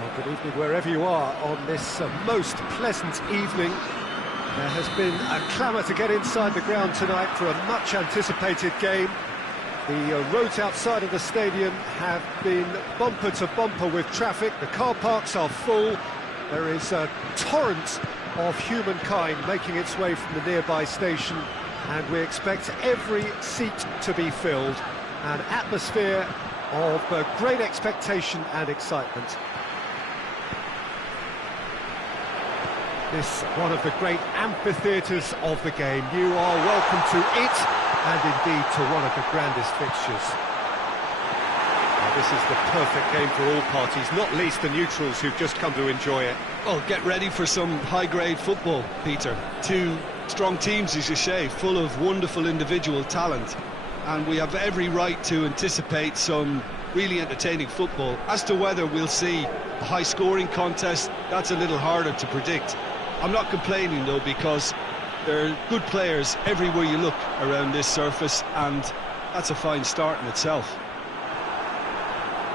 Well, good evening wherever you are on this most pleasant evening. There has been a clamour to get inside the ground tonight for a much-anticipated game. The roads outside of the stadium have been bumper to bumper with traffic. The car parks are full. There is a torrent of humankind making its way from the nearby station, and we expect every seat to be filled. An atmosphere of great expectation and excitement. This one of the great amphitheatres of the game. You are welcome to it, and indeed to one of the grandest fixtures. Now, this is the perfect game for all parties, not least the neutrals who've just come to enjoy it. Well, get ready for some high-grade football, Peter. Two strong teams, as you say, full of wonderful individual talent. And we have every right to anticipate some really entertaining football. As to whether we'll see a high-scoring contest, that's a little harder to predict. I'm not complaining, though, because there are good players everywhere you look around this surface, and that's a fine start in itself.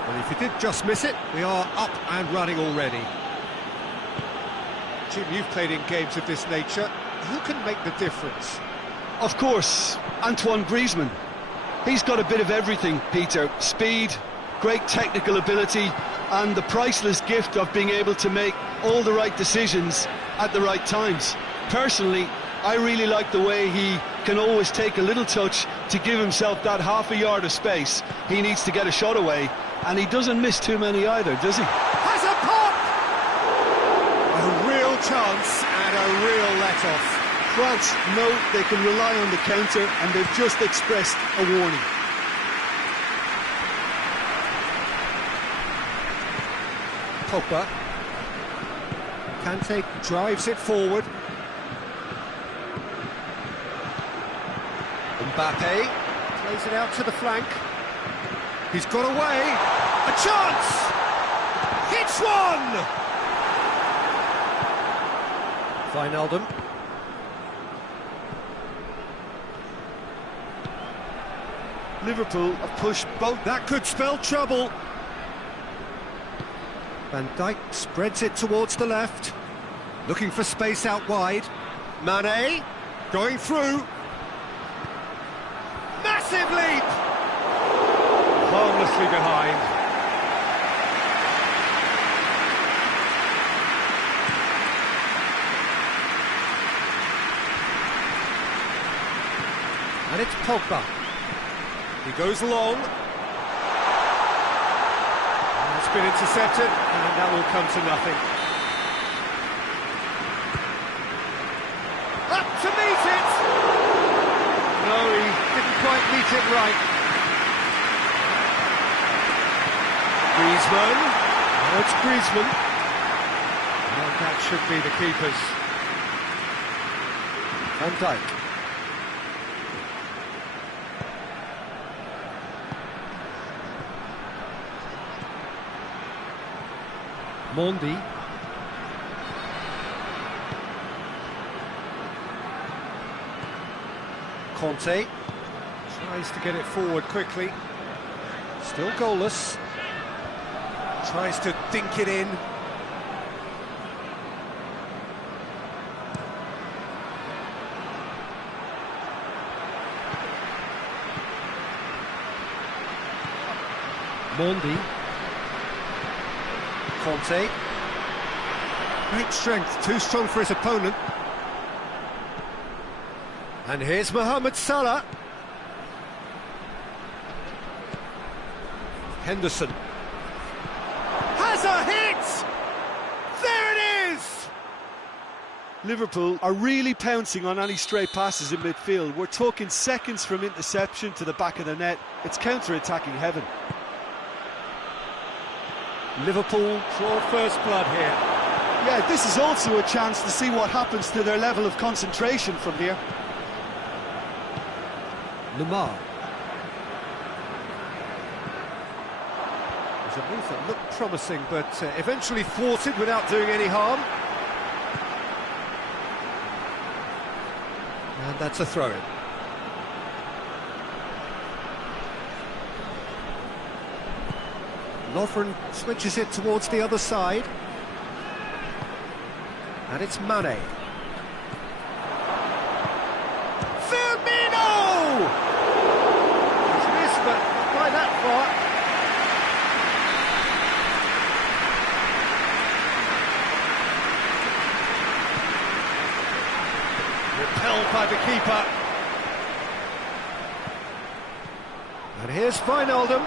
Well, if you did just miss it, we are up and running already. Jim, you've played in games of this nature. Who can make the difference? Of course, Antoine Griezmann. He's got a bit of everything, Peter. Speed, great technical ability, and the priceless gift of being able to make all the right decisions at the right times. Personally, I really like the way he can always take a little touch to give himself that half a yard of space he needs to get a shot away, and he doesn't miss too many either, does he? Has a pop! A real chance and a real let-off. France know they can rely on the counter, and they've just expressed a warning. Pogba. Kante drives it forward. Mbappe plays it out to the flank. He's got away. A chance! Hits one! Wijnaldum. Liverpool have pushed both. That could spell trouble. Van Dijk spreads it towards the left. Looking for space out wide. Mane going through. Massive leap! Harmlessly behind. And it's Pogba. He goes long. It's been intercepted, and that will come to nothing. Up to meet it! No, he didn't quite meet it right. Griezmann. Oh, it's Griezmann. And that should be the keeper's. Van Dijk. Mondi. Conte tries to get it forward quickly. Still goalless. Tries to dink it in. Mondi. Conte. Great strength, too strong for his opponent. And here's Mohamed Salah. Henderson. Has a hit! There it is! Liverpool are really pouncing on any stray passes in midfield. We're talking seconds from interception to the back of the net. It's counter-attacking heaven. Liverpool draw first blood here. Yeah, this is also a chance to see what happens to their level of concentration from here. Lamar. There's a move that looked promising, but eventually thwarted without doing any harm. And that's a throw-in. Lovren switches it towards the other side. And it's Mane. Firmino! He's missed, but not by that far. Repelled by the keeper. And here's Wijnaldum.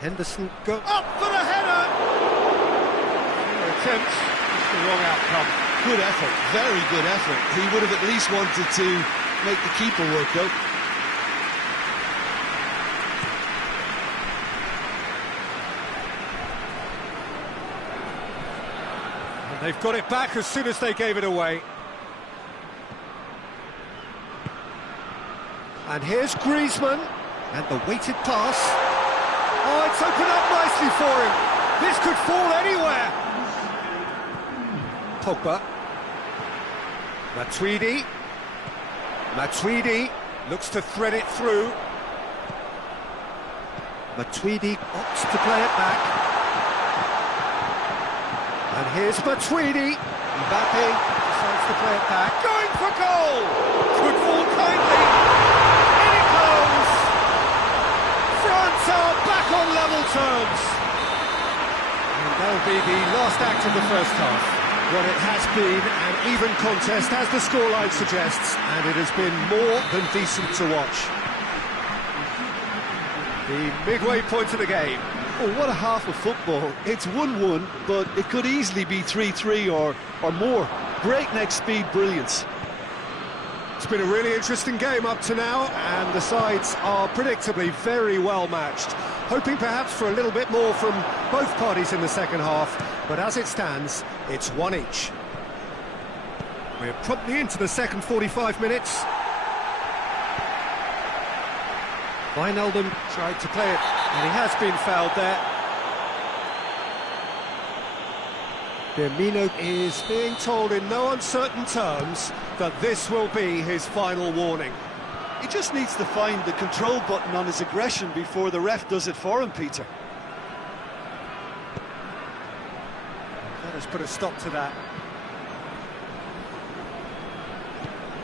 Henderson go up for the header! Attempt, just the wrong outcome. Good effort, very good effort. He would have at least wanted to make the keeper work though. And they've got it back as soon as they gave it away. And here's Griezmann, and the weighted pass. Oh, it's opened up nicely for him. This could fall anywhere. Pogba. Matuidi. Matuidi looks to thread it through. Matuidi opts to play it back. And here's Matuidi. Mbappe decides to play it back. Going for goal! Could fall kindly. In it goes! France are back on level terms. And that'll be the last act of the first half. Well, it has been an even contest, as the scoreline suggests, and it has been more than decent to watch. The midway point of the game. Oh, what a half of football. It's 1-1, but it could easily be 3-3 or more. Breakneck speed brilliance. It's been a really interesting game up to now, and the sides are predictably very well matched. Hoping perhaps for a little bit more from both parties in the second half, but as it stands, it's one each. We're promptly into the second 45 minutes. Wijnaldum tried to play it, and he has been fouled there. Firmino is being told in no uncertain terms that this will be his final warning. He just needs to find the control button on his aggression before the ref does it for him, Peter. Let us put a stop to that.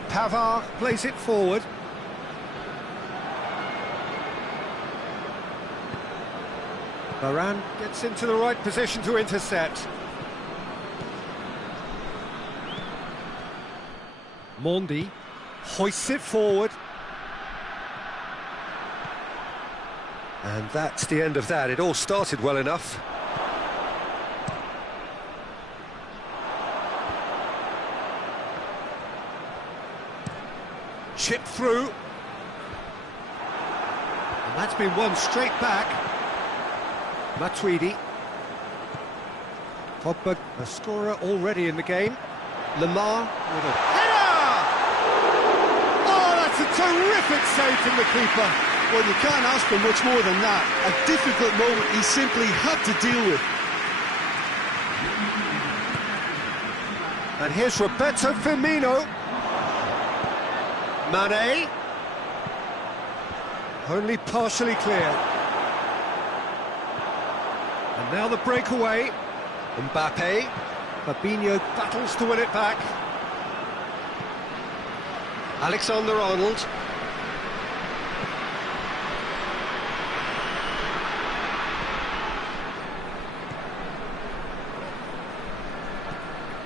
Pavard plays it forward. Varane gets into the right position to intercept. Mondi hoists it forward. And that's the end of that. It all started well enough. Chip through. And that's been won straight back. Matuidi. Pogba, a scorer already in the game. Lamar with a header! Oh, that's a terrific save from the keeper. Well, you can't ask for much more than that. A difficult moment he simply had to deal with. And here's Roberto Firmino. Mane. Only partially clear. And now the breakaway. Mbappe. Fabinho battles to win it back. Alexander-Arnold.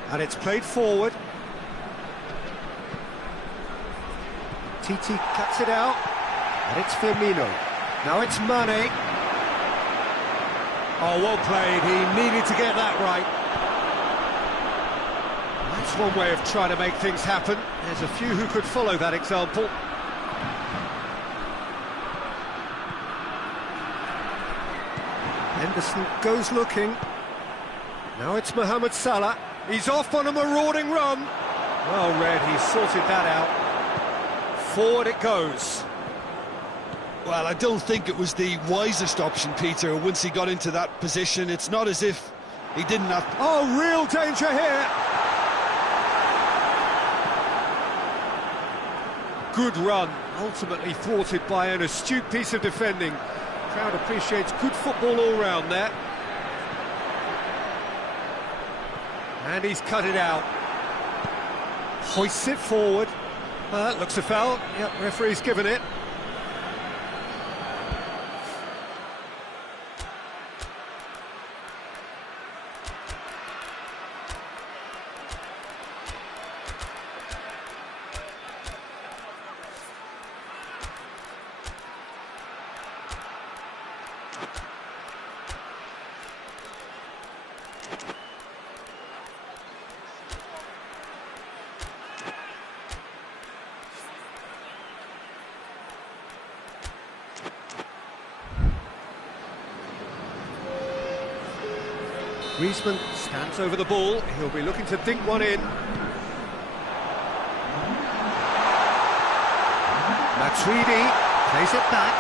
And it's played forward. Titi cuts it out. And it's Firmino. Now it's Mane. Oh, well played. He needed to get that right. That's one way of trying to make things happen. There's a few who could follow that example. Henderson goes looking. Now it's Mohamed Salah. He's off on a marauding run. Well read, he's sorted that out. Forward it goes. Well, I don't think it was the wisest option, Peter, once he got into that position. It's not as if he didn't have... Oh, real danger here! Good run, ultimately thwarted by an astute piece of defending. Crowd appreciates good football all round there. And he's cut it out. Hoists it forward. That looks a foul. Yep, referee's given it. Griezmann stands over the ball. He'll be looking to dink one in. Matuidi plays it back.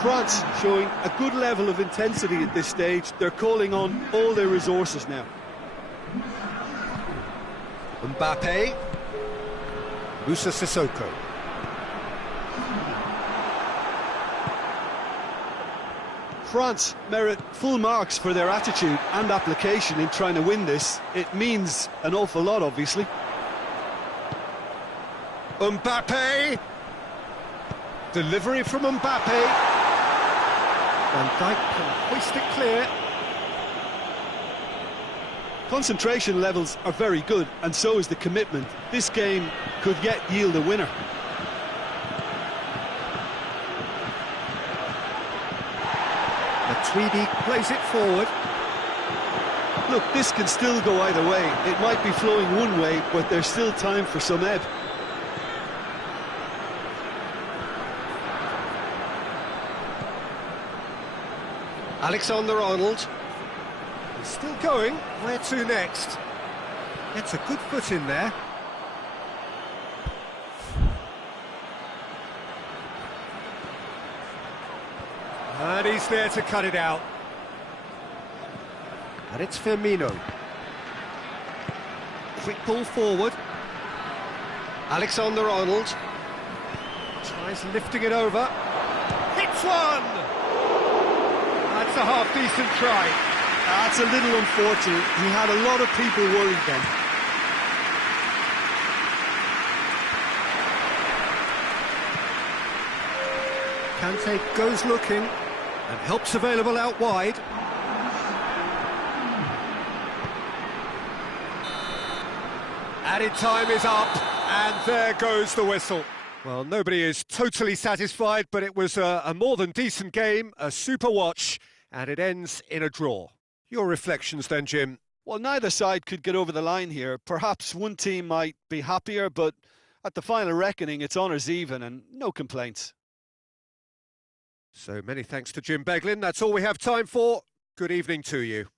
France showing a good level of intensity at this stage. They're calling on all their resources now. Mbappe. Musa France merit full marks for their attitude and application in trying to win this. It means an awful lot, obviously. Mbappe! Delivery from Mbappe. Van Dijk can hoist it clear. Concentration levels are very good, and so is the commitment. This game could yet yield a winner. Tweedy plays it forward. Look, this can still go either way. It might be flowing one way, but there's still time for some ebb. Alexander-Arnold. He's still going. Where to next? Gets a good foot in there. And he's there to cut it out. And it's Firmino. Quick ball forward. Alexander-Arnold. Tries lifting it over. Hits one! That's a half-decent try. That's a little unfortunate. He had a lot of people worried then. Kante goes looking. And help's available out wide. Added time is up, and there goes the whistle. Well, nobody is totally satisfied, but it was a more than decent game, a super watch, and it ends in a draw. Your reflections then, Jim? Well, neither side could get over the line here. Perhaps one team might be happier, but at the final reckoning, it's honours even and no complaints. So many thanks to Jim Beglin. That's all we have time for. Good evening to you.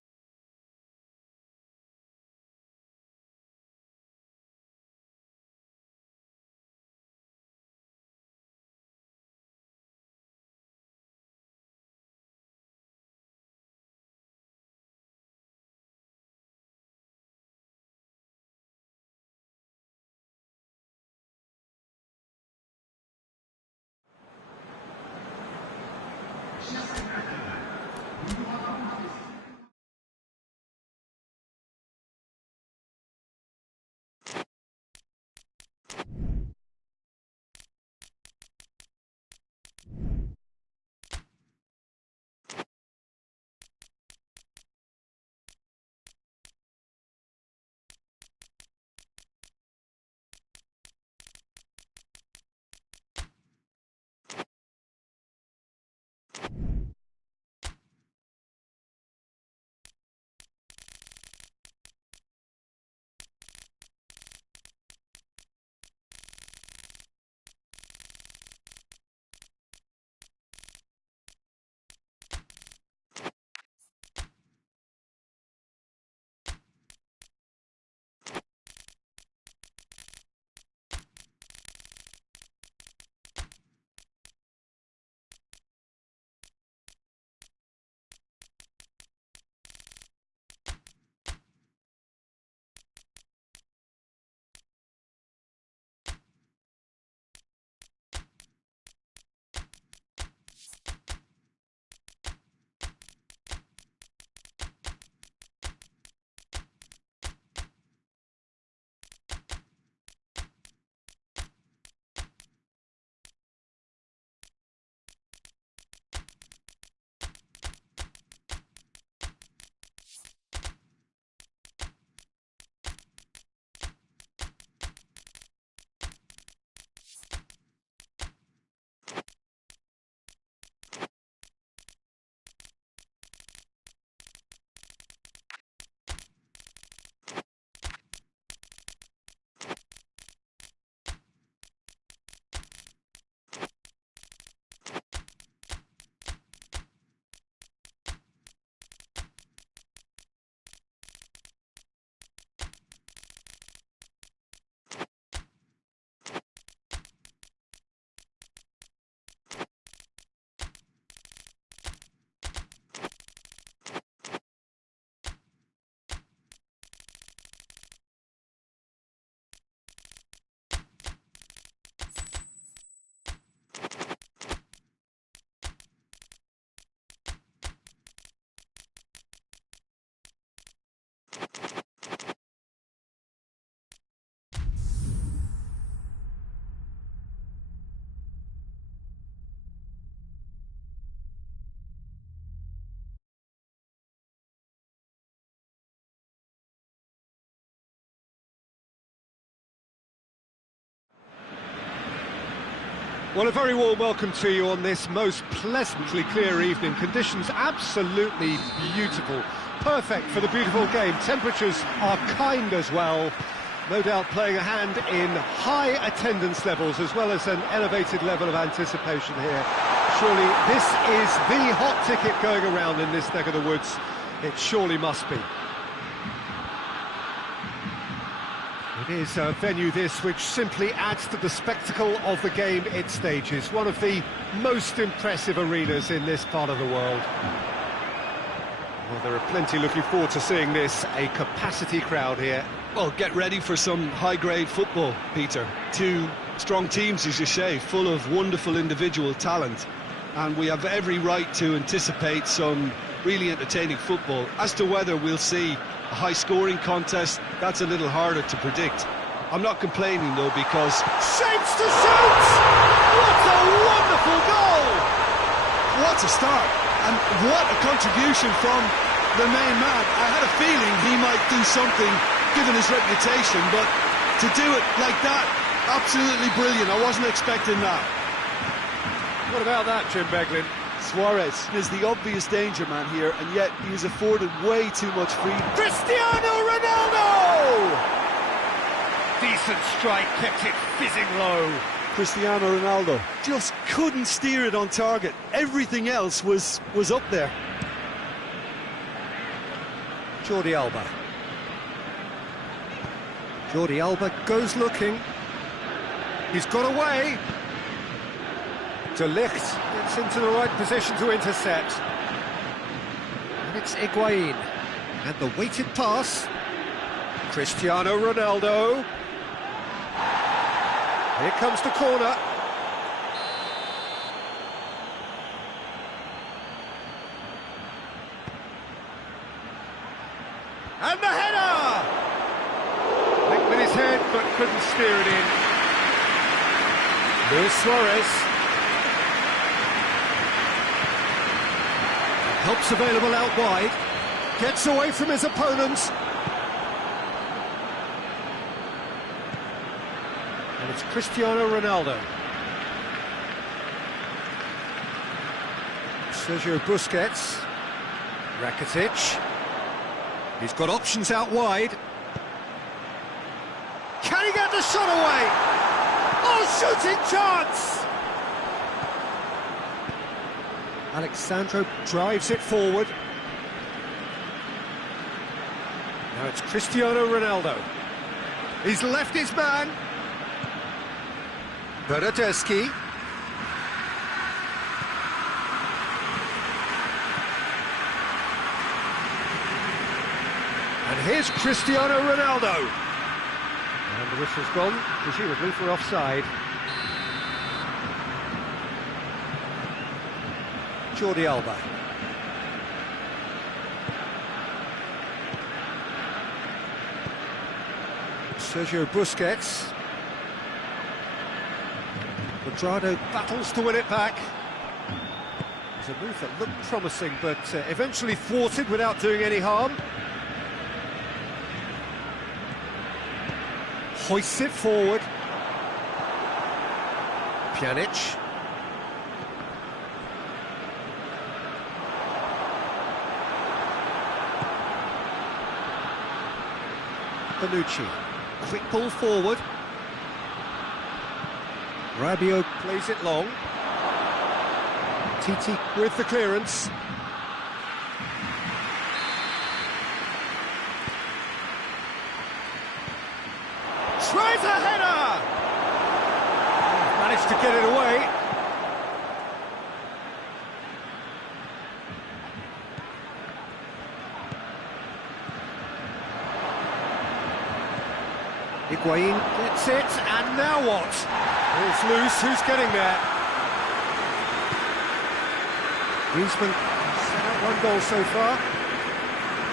Well, a very warm welcome to you on this most pleasantly clear evening. Conditions absolutely beautiful. Perfect for the beautiful game. Temperatures are kind as well. No doubt playing a hand in high attendance levels as well as an elevated level of anticipation here. Surely this is the hot ticket going around in this neck of the woods. It surely must be. It is a venue this which simply adds to the spectacle of the game it stages. One of the most impressive arenas in this part of the world. Well, there are plenty looking forward to seeing this, a capacity crowd here. Well, get ready for some high-grade football, Peter. Two strong teams, as you say, full of wonderful individual talent. And we have every right to anticipate some really entertaining football. As to whether we'll see a high-scoring contest, that's a little harder to predict. I'm not complaining, though, because... Shapes to shoot! What a wonderful goal! What a start! And what a contribution from the main man. I had a feeling he might do something, given his reputation, but to do it like that, absolutely brilliant. I wasn't expecting that. What about that, Jim Beglin? Suarez is the obvious danger man here, and yet he was afforded way too much freedom. Cristiano Ronaldo! Decent strike, kept it fizzing low. Cristiano Ronaldo just couldn't steer it on target. Everything else was up there. Jordi Alba. Jordi Alba goes looking. He's got away. De Ligt gets into the right position to intercept. And it's Higuain. And the weighted pass. Cristiano Ronaldo. Here comes the corner. And the header! Nicked with his head, but couldn't steer it in. Luis Suarez. Helps available out wide. Gets away from his opponents. And it's Cristiano Ronaldo. Sergio Busquets. Rakitic. He's got options out wide. Can he get the shot away? Oh, shooting chance! Alexandro drives it forward. Now it's Cristiano Ronaldo. He's left his man. Bernardeschi. And here's Cristiano Ronaldo. And the whistle's gone, presumably for offside. Jordi Alba. Sergio Busquets. Quadrado battles to win it back. It was a move that looked promising, but eventually thwarted without doing any harm. Hoists it forward. Pjanic. Bonucci. Quick ball forward. Rabiot plays it long. Titi with the clearance. Tries a header! Managed to get it away. Higuain gets it, and now what? Ball's loose, who's getting there? Griezmann set out one goal so far.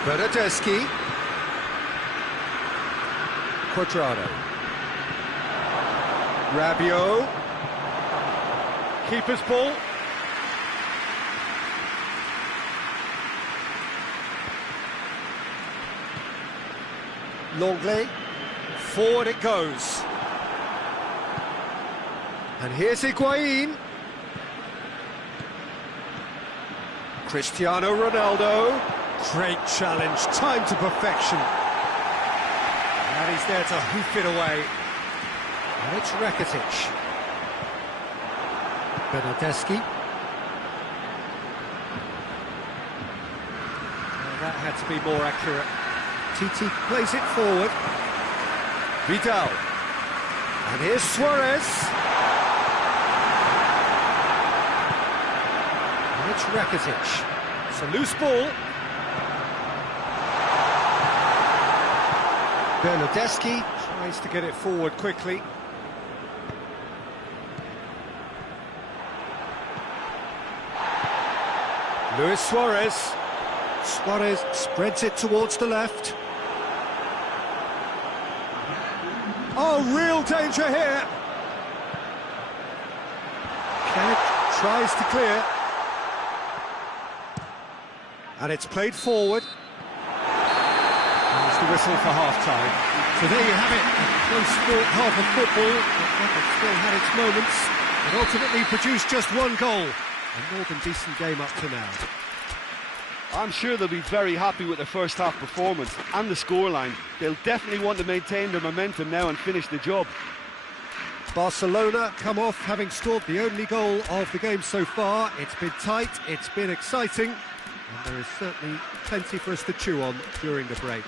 Bernardeschi. Quadrado. Rabiot. Keeper's ball. Longley. Forward it goes. And here's Higuain. Cristiano Ronaldo. Great challenge, time to perfection. And he's there to hoof it away. And it's Rakitic. Bernardeschi. That had to be more accurate. Titi plays it forward. Vidal. And here's Suarez. And it's Rakitic. It's a loose ball. Bernardeschi tries to get it forward quickly. Luis Suarez. Suarez spreads it towards the left. Oh, real danger here. Kenneth tries to clear. And it's played forward. There's the whistle for half-time. So there you have it, a close-fought half of football, but it still had its moments, and ultimately produced just one goal. A more than decent game up to now. I'm sure they'll be very happy with their first half performance and the scoreline. They'll definitely want to maintain their momentum now and finish the job. Barcelona come off having scored the only goal of the game so far. It's been tight, it's been exciting, and there is certainly plenty for us to chew on during the break.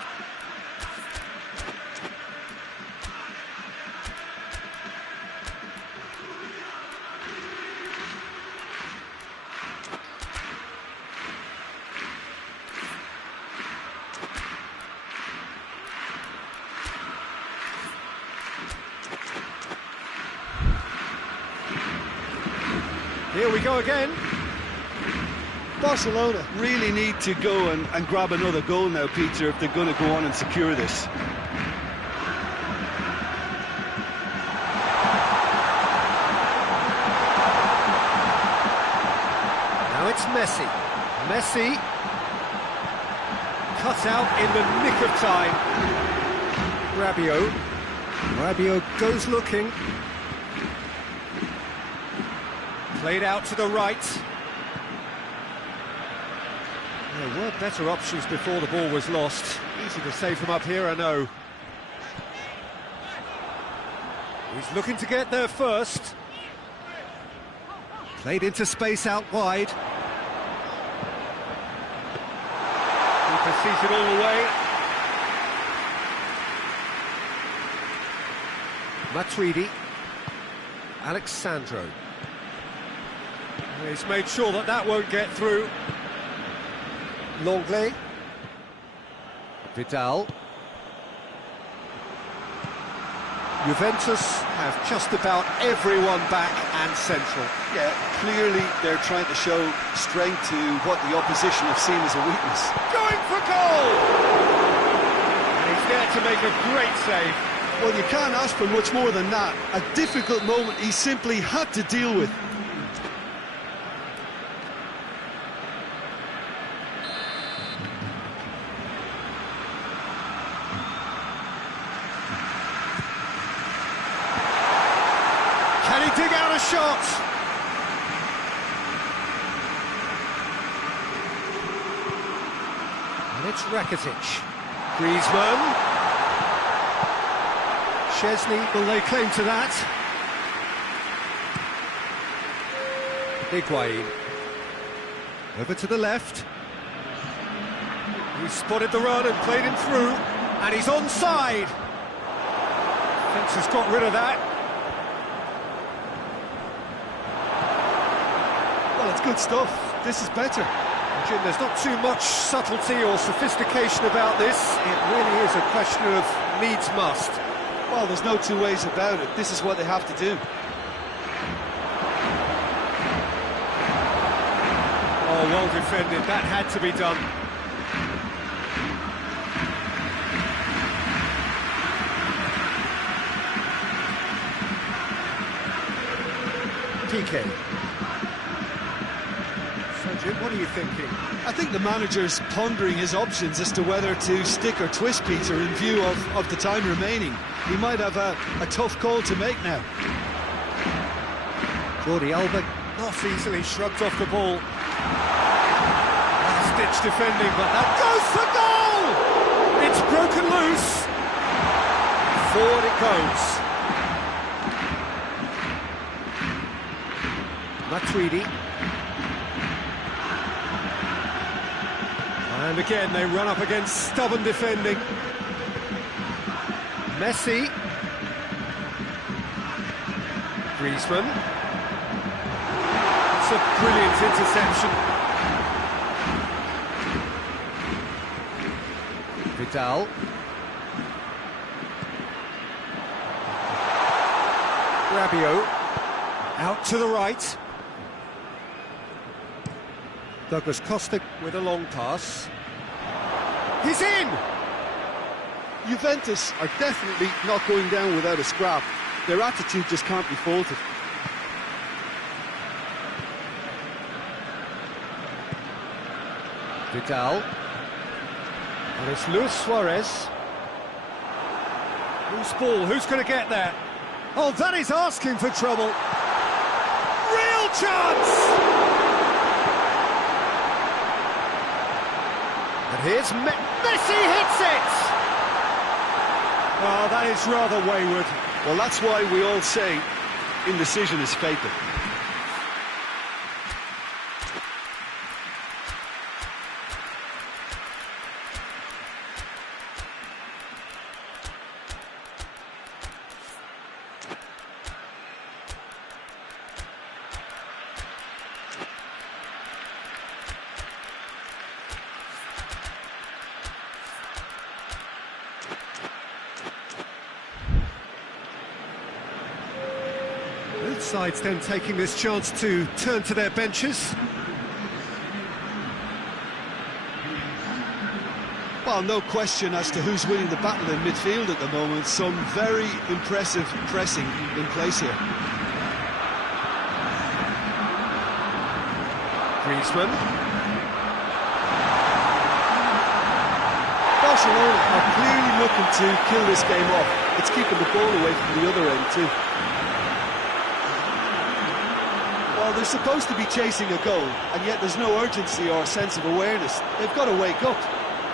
Here we go again. Barcelona really need to go and grab another goal now, Peter, if they're going to go on and secure this. Now it's Messi. Messi cut out in the nick of time. Rabiot goes looking. Played out to the right. There were better options before the ball was lost. Easy to say from up here, I know. He's looking to get there first. Played into space out wide. Keeper sees it all the way. Matuidi. Alexandro. He's made sure that that won't get through. Longley. Vidal. Juventus have just about everyone back and central. Yeah, clearly they're trying to show strength to what the opposition have seen as a weakness. Going for goal! And he's there to make a great save. Well, you can't ask for much more than that. A difficult moment he simply had to deal with. Can he dig out a shot? And it's Rakitic. Griezmann. Szczesny will lay claim to that. Higuain. Over to the left. He spotted the run and played him through. And he's onside. Fence has got rid of that. Well, it's good stuff. This is better. Jim, there's not too much subtlety or sophistication about this. It really is a question of needs must. Well, there's no two ways about it. This is what they have to do. Oh, well defended. That had to be done. PK. So, Jim, what are you thinking? I think the manager's pondering his options as to whether to stick or twist Peter in view of the time remaining. He might have a tough call to make now. Jordi Alba not easily shrugged off the ball. Last-ditch defending, but that goes for goal! It's broken loose. Forward it goes. Matuidi. And again, they run up against stubborn defending. Messi. Griezmann. It's a brilliant interception. Vidal. Rabiot. Out to the right. Douglas Costa with a long pass. He's in! Juventus are definitely not going down without a scrap. Their attitude just can't be faulted. Vidal. And it's Luis Suarez. Loose ball, who's going to get there? Oh, that is asking for trouble. Real chance! And here's Messi hits it! Oh, that is rather wayward. Well, that's why we all say indecision is fatal. Both sides then taking this chance to turn to their benches. Well, no question as to who's winning the battle in midfield at the moment. Some very impressive pressing in place here. Griezmann. Barcelona are clearly looking to kill this game off. It's keeping the ball away from the other end too. Well, they're supposed to be chasing a goal, and yet there's no urgency or sense of awareness. They've got to wake up.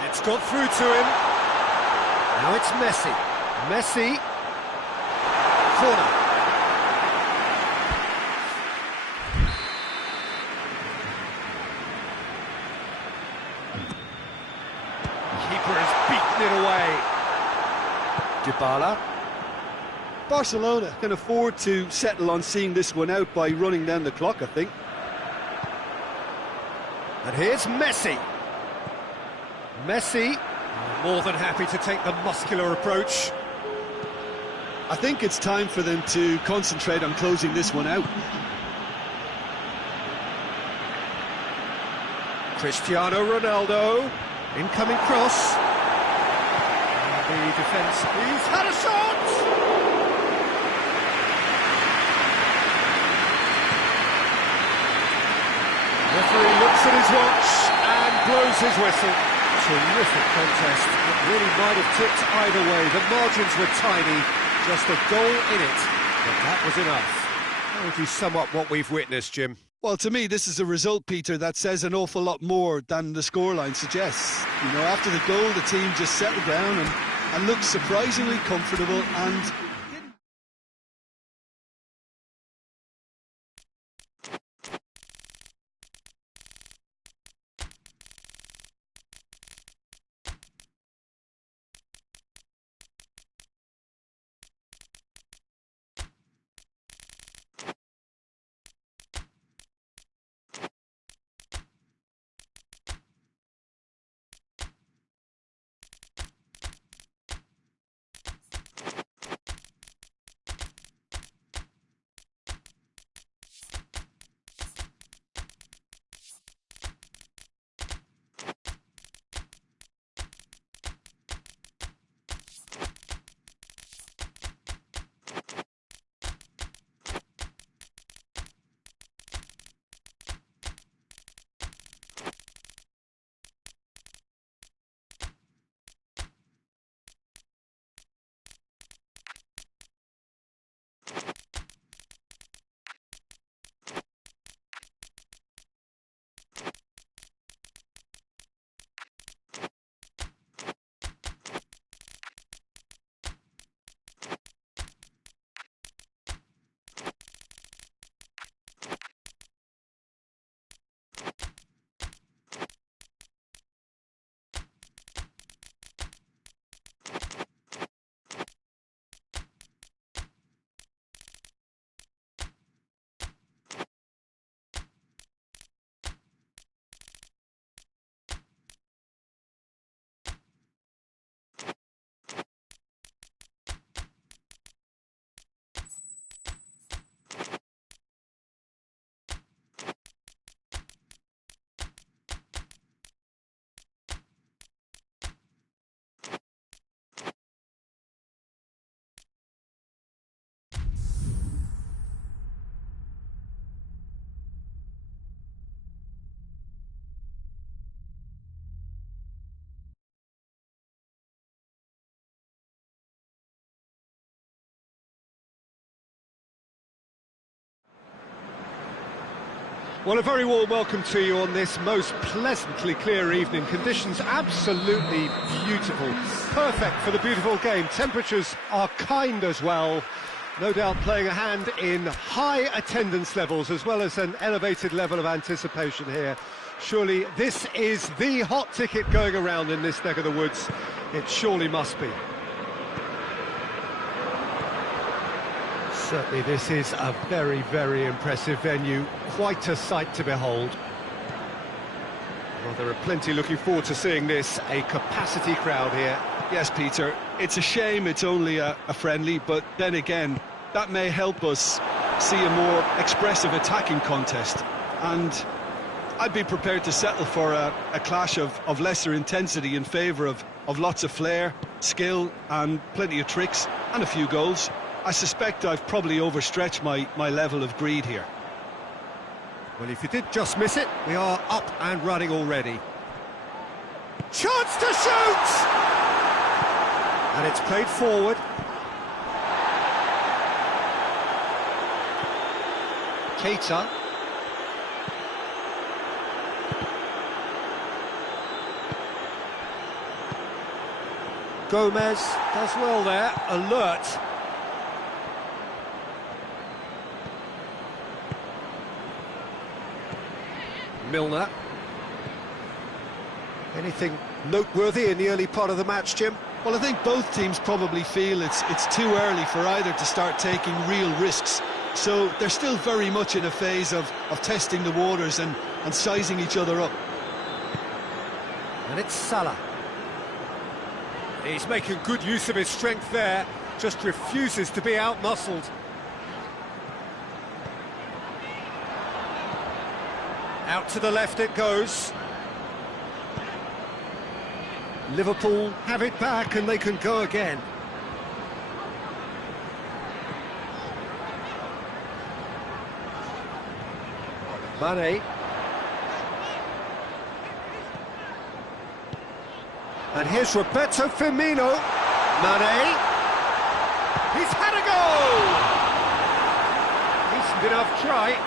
It's got through to him. Now it's Messi. Messi. Corner. Keeper has beaten it away. Dybala. Barcelona can afford to settle on seeing this one out by running down the clock, I think. And here's Messi. Messi, more than happy to take the muscular approach. I think it's time for them to concentrate on closing this one out. Cristiano Ronaldo, incoming cross. And the defence, he's had a shot! Referee looks at his watch and blows his whistle. Terrific contest. It really might have tipped either way. The margins were tiny, just a goal in it, but that was enough. How would you sum up what we've witnessed, Jim? Well, to me, this is a result, Peter, that says an awful lot more than the scoreline suggests. You know, after the goal, the team just settled down and looked surprisingly comfortable and Well, a very warm welcome to you on this most pleasantly clear evening. Conditions absolutely beautiful. Perfect for the beautiful game. Temperatures are kind as well. No doubt playing a hand in high attendance levels as well as an elevated level of anticipation here. Surely this is the hot ticket going around in this neck of the woods. It surely must be. Certainly this is a very, very impressive venue. Quite a sight to behold. Well, there are plenty looking forward to seeing this. A capacity crowd here. Yes, Peter, it's a shame it's only a friendly, but then again, that may help us see a more expressive attacking contest. And I'd be prepared to settle for a clash of lesser intensity in favour of lots of flair, skill and plenty of tricks and a few goals. I suspect I've probably overstretched my level of greed here. Well, if you did just miss it, we are up and running already. Chance to shoot! And it's played forward. Keita. Gomez does well there, alert. Milner. Anything noteworthy in the early part of the match, Jim? Well, I think both teams probably feel it's too early for either to start taking real risks. So they're still very much in a phase of testing the waters and sizing each other up. And it's Salah. He's making good use of his strength there, just refuses to be out-muscled. Out to the left it goes. Liverpool have it back and they can go again. Mane. And here's Roberto Firmino. Mane. He's had a goal! Decent enough try.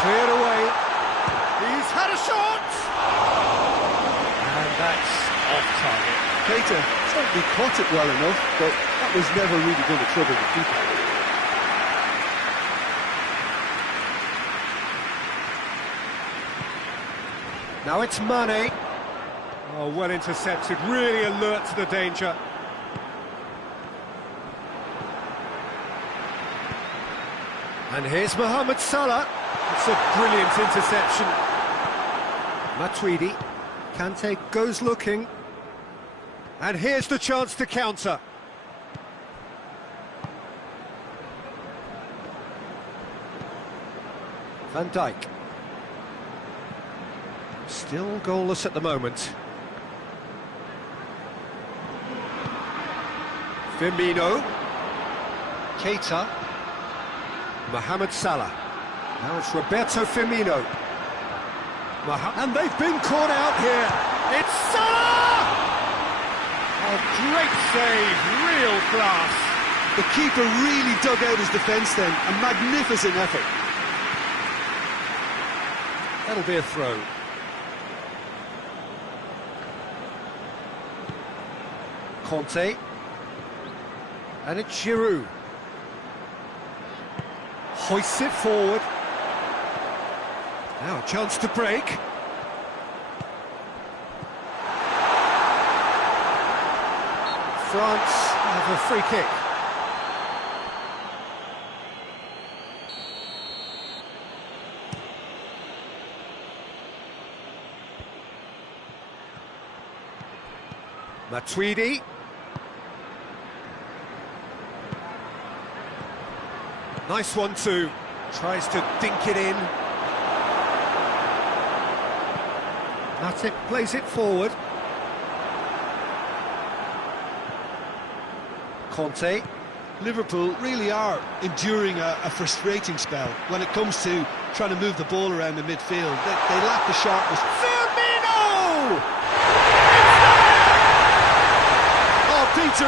Cleared away. He's had a shot! And that's off target. Keita certainly caught it well enough, but that was never really going to trouble the keeper. Now it's Mane. Oh, well intercepted, really alert to the danger. And here's Mohamed Salah. It's a brilliant interception. Matuidi. Kante goes looking. And here's the chance to counter. Van Dijk. Still goalless at the moment. Firmino. Keita. Mohamed Salah. Now it's Roberto Firmino. And they've been caught out here. It's Salah! A great save, real class. The keeper really dug out his defence then. A magnificent effort. That'll be a throw. Conte. And it's Giroud. Hoists it forward. Now a chance to break. France have a free kick. Matuidi. Nice one too. Tries to dink it in. Matip plays it forward. Conte. Liverpool really are enduring a frustrating spell when it comes to trying to move the ball around the midfield. They lack the sharpness. Firmino!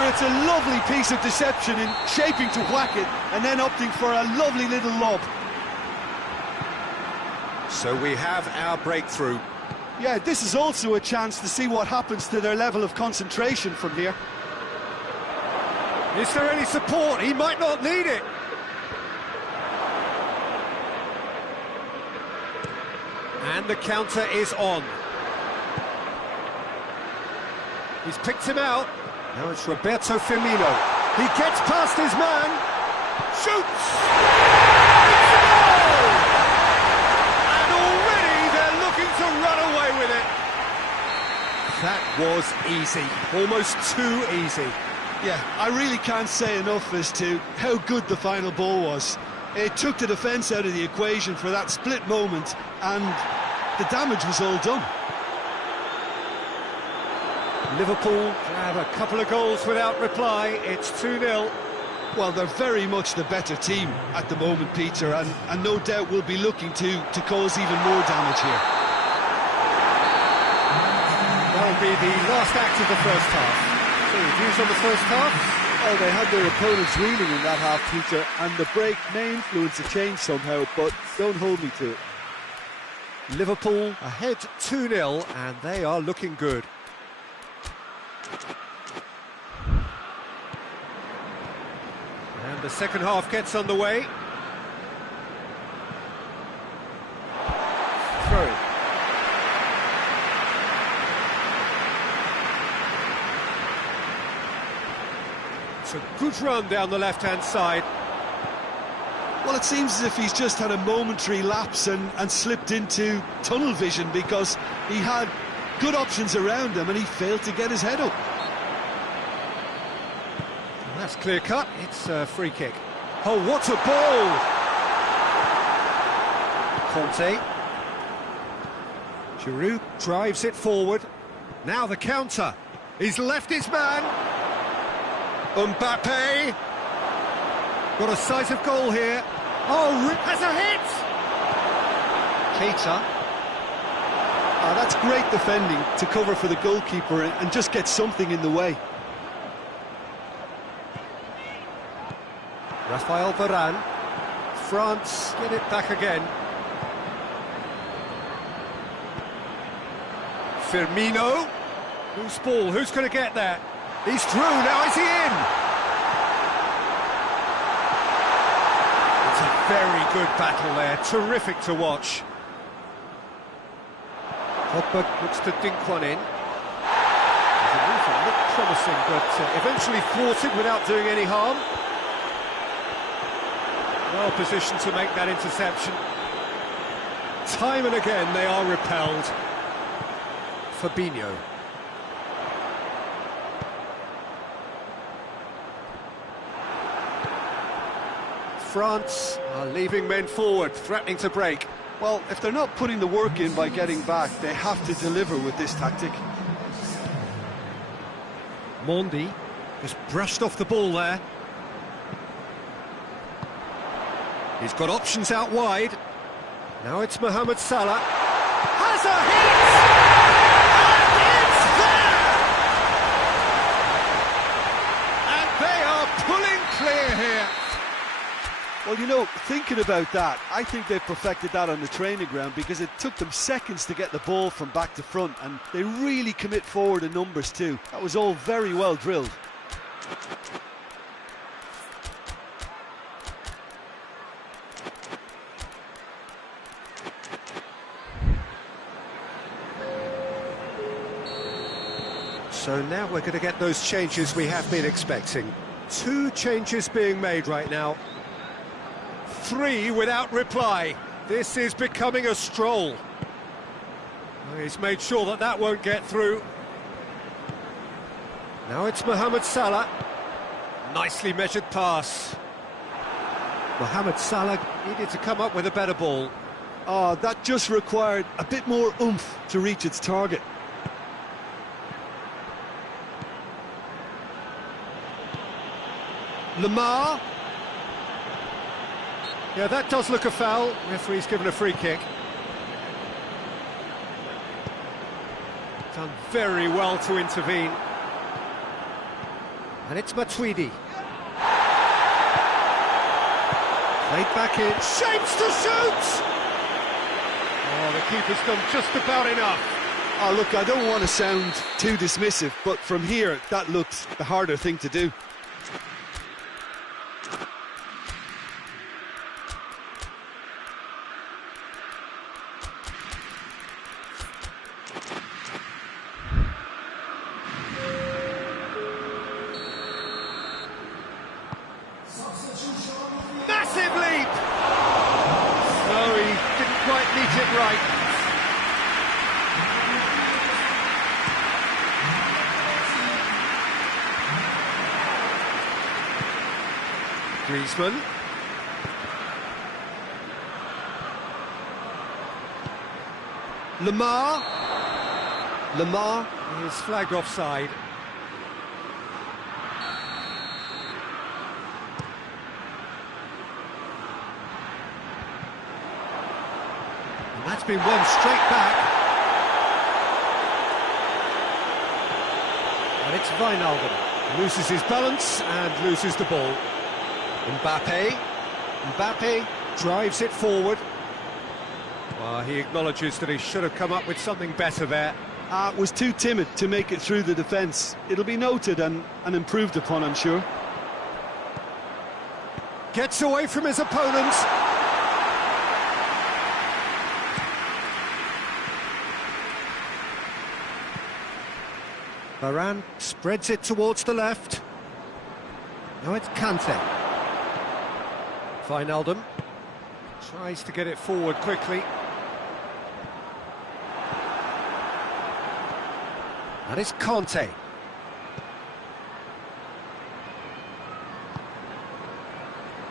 Peter, it's a lovely piece of deception in shaping to whack it and then opting for a lovely little lob. So we have our breakthrough. Yeah, this is also a chance to see what happens to their level of concentration from here. Is there any support? He might not need it. And the counter is on. He's picked him out. Now it's Roberto Firmino. He gets past his man. Shoots! It's a goal! And already they're looking to run away with it. That was easy. Almost too easy. Yeah, I really can't say enough as to how good the final ball was. It took the defence out of the equation for that split moment, and the damage was all done. Liverpool have a couple of goals without reply. It's 2-0. Well, they're very much the better team at the moment, Peter, and no doubt will be looking to cause even more damage here. That'll be the last act of the first half. So, views on the first half? Oh, they had their opponents reeling in that half, Peter, and the break may influence a change somehow, but don't hold me to it. Liverpool ahead 2-0, and they are looking good. And the second half gets underway. Throw. It's a good run down the left-hand side. Well, it seems as if he's just had a momentary lapse and slipped into tunnel vision, because he had good options around him and he failed to get his head up. That's clear cut. It's a free kick. Oh, what a ball! Conte. Giroud drives it forward. Now the counter. He's left his man. Mbappe. Got a sight of goal here. Oh, has a hit! Keita. Oh, that's great defending to cover for the goalkeeper and just get something in the way. Rafael Varane. France get it back again. Firmino. Who's ball? Who's going to get there? He's through. Now is he in? It's a very good battle there. Terrific to watch. Pogba looks to dink one in. The movement looked promising, but eventually thwarted without doing any harm. Well positioned to make that interception. Time and again they are repelled. Fabinho. France are leaving men forward, threatening to break. Well, if they're not putting the work in by getting back, they have to deliver with this tactic. Mondi just brushed off the ball there. He's got options out wide. Now it's Mohamed Salah. Has a hit! And it's there! And they are pulling clear here. Well, you know, thinking about that, I think they've perfected that on the training ground, because it took them seconds to get the ball from back to front, and they really commit forward in numbers too. That was all very well drilled. So now we're going to get those changes we have been expecting. 2 changes being made right now. 3 without reply. This is becoming a stroll. He's made sure that that won't get through. Now it's Mohamed Salah. Nicely measured pass. Mohamed Salah needed to come up with a better ball. Oh, that just required a bit more oomph to reach its target. Lamar. Yeah, that does look a foul. Referee's given a free kick. Done very well to intervene. And it's Matuidi. Played back in, shapes to shoot! Oh, the keeper's done just about enough. Oh, look, I don't want to sound too dismissive, but from here, that looks the harder thing to do. Massive leap! No, he didn't quite meet it right. Griezmann. Lamar is flagged offside. And that's been won straight back. And it's Wijnaldum. Loses his balance and loses the ball. Mbappe drives it forward. Well, he acknowledges that he should have come up with something better there. Was too timid to make it through the defence. It'll be noted and improved upon, I'm sure. Gets away from his opponent. Varane spreads it towards the left. Now it's Kante. Wijnaldum tries to get it forward quickly. And it's Conte.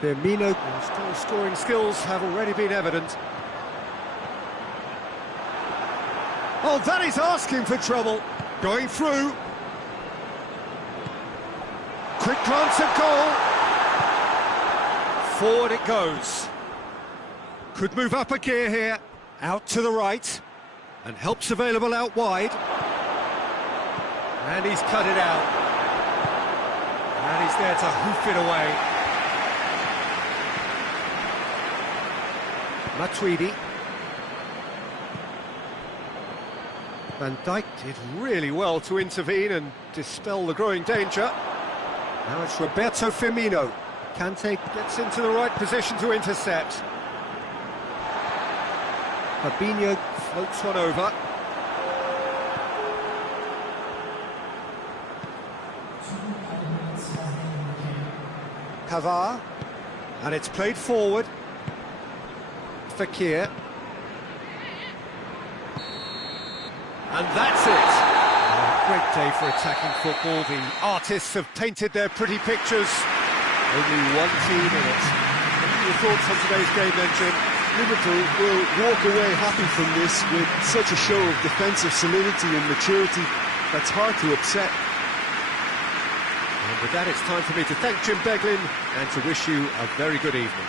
Firmino's scoring skills have already been evident. Oh, that is asking for trouble. Going through. Quick glance at goal. Forward it goes. Could move up a gear here. Out to the right. And help's available out wide. And he's cut it out. And he's there to hoof it away. Matuidi. Van Dijk did really well to intervene and dispel the growing danger. Now it's Roberto Firmino. Kante gets into the right position to intercept. Fabinho floats one over. Pavard. And it's played forward. Fekir. And that's it. Oh, great day for attacking football. The artists have painted their pretty pictures. Only one team in it. What are your thoughts on today's game then, Jim? Liverpool will walk away happy from this with such a show of defensive solidity and maturity that's hard to upset. And with that, it's time for me to thank Jim Beglin and to wish you a very good evening.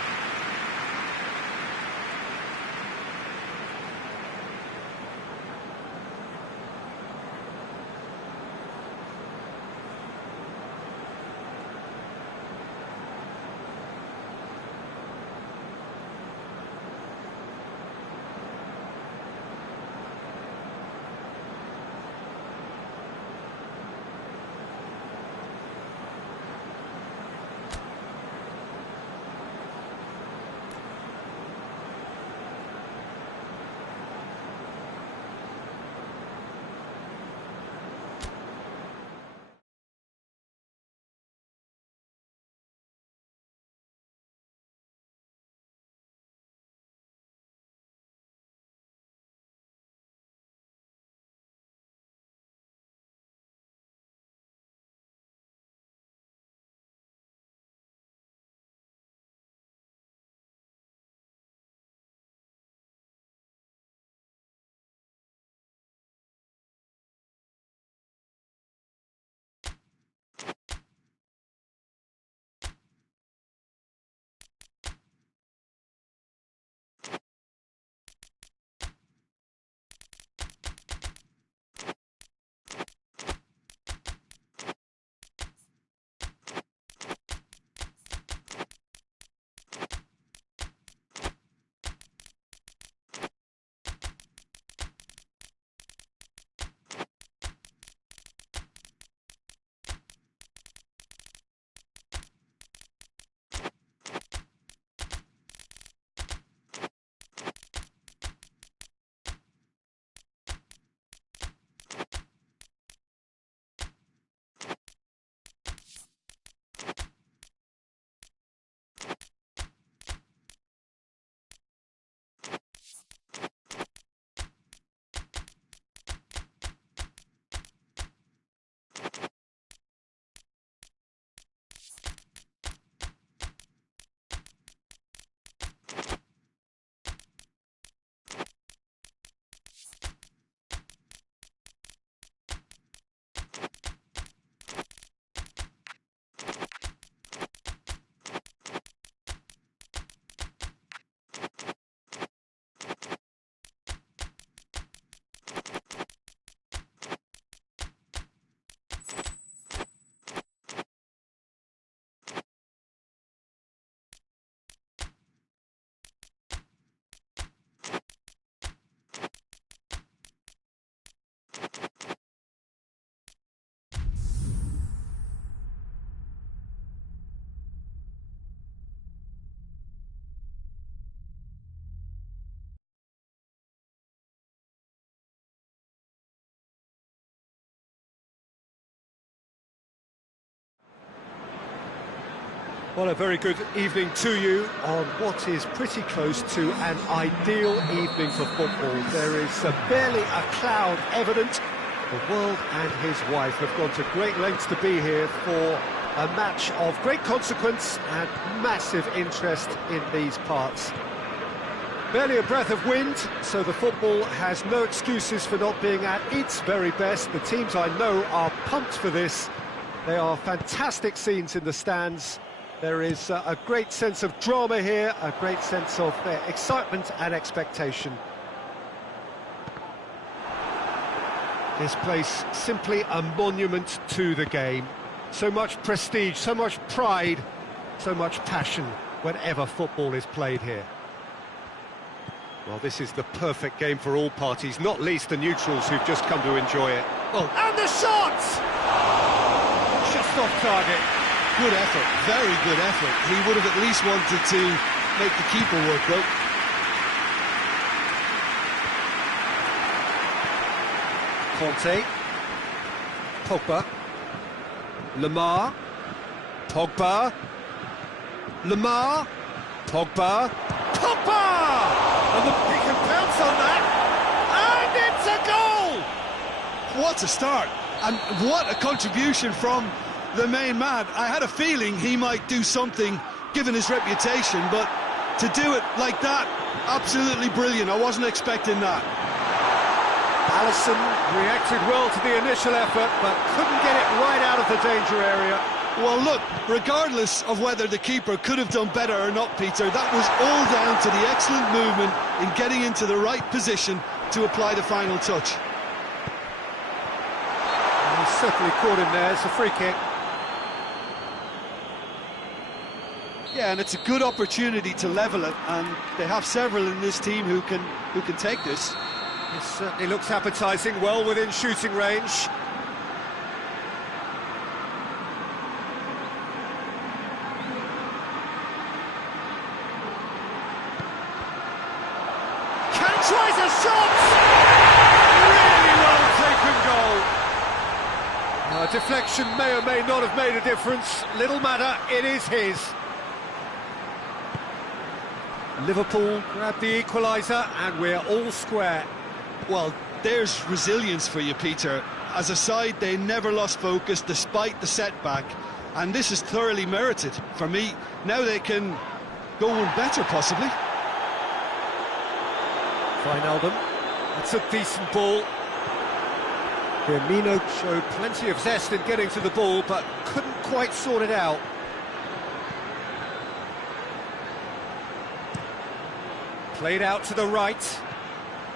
Well, a very good evening to you on what is pretty close to an ideal evening for football. There is barely a cloud evident. The world and his wife have gone to great lengths to be here for a match of great consequence and massive interest in these parts. Barely a breath of wind, so the football has no excuses for not being at its very best. The teams I know are pumped for this. They are fantastic scenes in the stands. There is a great sense of drama here, a great sense of excitement and expectation. This place simply a monument to the game. So much prestige, so much pride, so much passion whenever football is played here. Well, this is the perfect game for all parties, not least the neutrals who've just come to enjoy it. Oh, and the shot! Just off target. Good effort, very good effort. He would have at least wanted to make the keeper work, though. Conte. Pogba. Lamar. Pogba. Lamar. Pogba. Pogba! And he can pounce on that. And it's a goal! What a start, and what a contribution from the main man. I had a feeling he might do something, given his reputation, but to do it like that, absolutely brilliant. I wasn't expecting that. Alisson reacted well to the initial effort, but couldn't get it right out of the danger area. Well, look, regardless of whether the keeper could have done better or not, Peter, that was all down to the excellent movement in getting into the right position to apply the final touch. He certainly caught him there. It's a free kick. Yeah, and it's a good opportunity to level it, and they have several in this team who can take this. It certainly looks appetising, well within shooting range. Can tries a shot! Really well taken goal. Deflection may or may not have made a difference. Little matter, it is his. Liverpool grab the equaliser and we're all square. Well, there's resilience for you, Peter. As a side, they never lost focus despite the setback, and this is thoroughly merited. For me, now they can go one better, possibly. Wijnaldum, that's a decent ball. Firmino showed plenty of zest in getting to the ball, but couldn't quite sort it out. Played out to the right.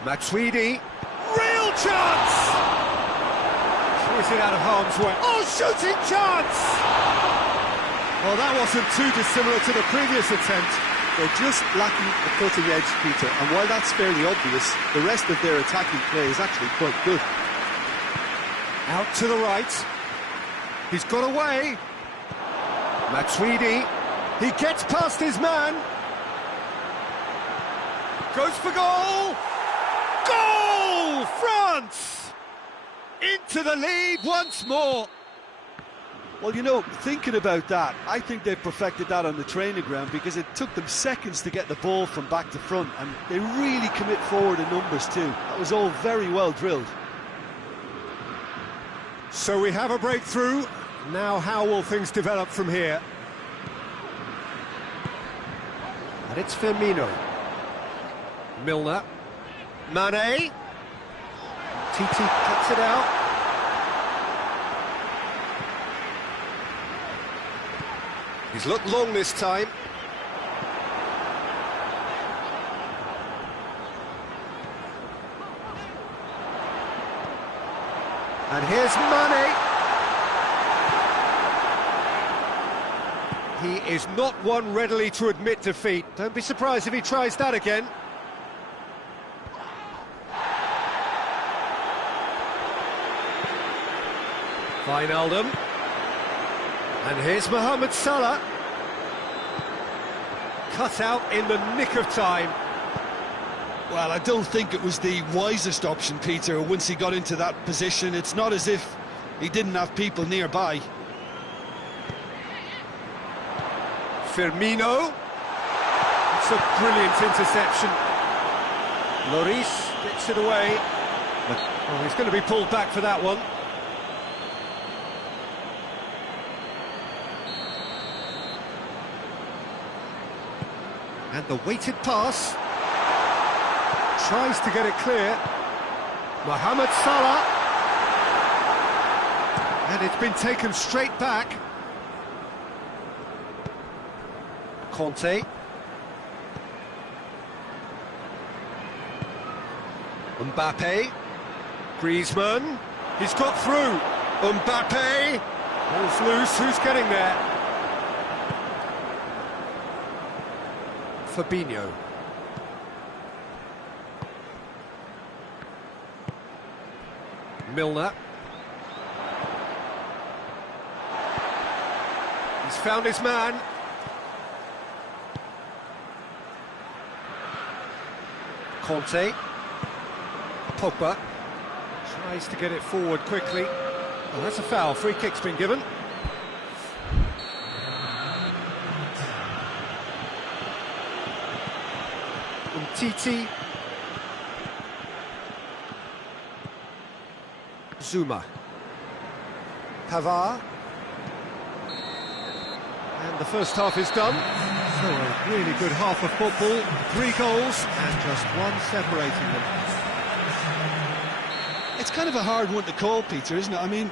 Matuidi, real chance! Clears it out of harm's way. Oh, shooting chance! Well, that wasn't too dissimilar to the previous attempt. They're just lacking the cutting edge, Peter, and while that's fairly obvious, the rest of their attacking play is actually quite good. Out to the right. He's got away. Matuidi, he gets past his man. Goes for goal! Goal! France! Into the lead once more. Well, you know, thinking about that, I think they perfected that on the training ground because it took them seconds to get the ball from back to front, and they really commit forward in numbers too. That was all very well drilled. So we have a breakthrough. Now how will things develop from here? And it's Firmino. Milner. Mane. Titi cuts it out. He's looked long this time. And here's Mane. He is not one readily to admit defeat. Don't be surprised if he tries that again. Wijnaldum. And here's Mohamed Salah. Cut out in the nick of time. Well, I don't think it was the wisest option, Peter, once he got into that position. It's not as if he didn't have people nearby. Firmino. It's a brilliant interception. Lloris gets it away. Oh, he's going to be pulled back for that one. And the weighted pass. Tries to get it clear. Mohamed Salah. And it's been taken straight back. Conte. Mbappe. Griezmann. He's got through. Mbappe. Ball's loose. Who's getting there? Fabinho. Milner. He's found his man. Conte. Pogba. Tries to get it forward quickly. Oh, that's a foul. Free kick's been given. Titi. Zuma. Pavard. And the first half is done. So a really good half of football. 3 goals and just one separating them. It's kind of a hard one to call, Peter, isn't it? I mean,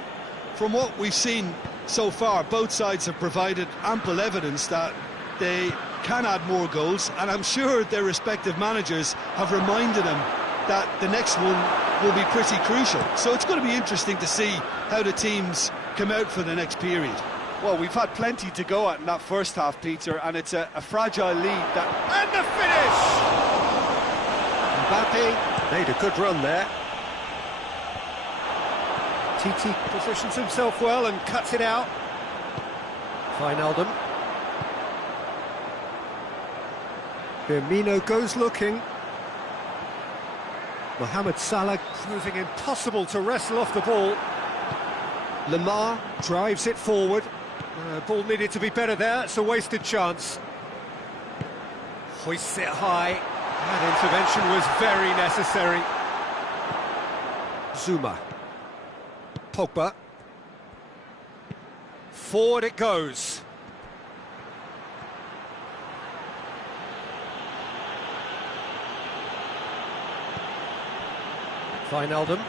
from what we've seen so far, both sides have provided ample evidence that they can add more goals, and I'm sure their respective managers have reminded them that the next one will be pretty crucial. So it's going to be interesting to see how the teams come out for the next period. Well, we've had plenty to go at in that first half, Peter, and it's a fragile lead that... And the finish! Mbappe made a good run there. Titi positions himself well and cuts it out. Wijnaldum. Firmino goes looking. Mohamed Salah proving impossible to wrestle off the ball. Lemar drives it forward. Ball needed to be better there. It's a wasted chance. Hoists it high. That intervention was very necessary. Zuma. Pogba. Forward it goes. Wijnaldum.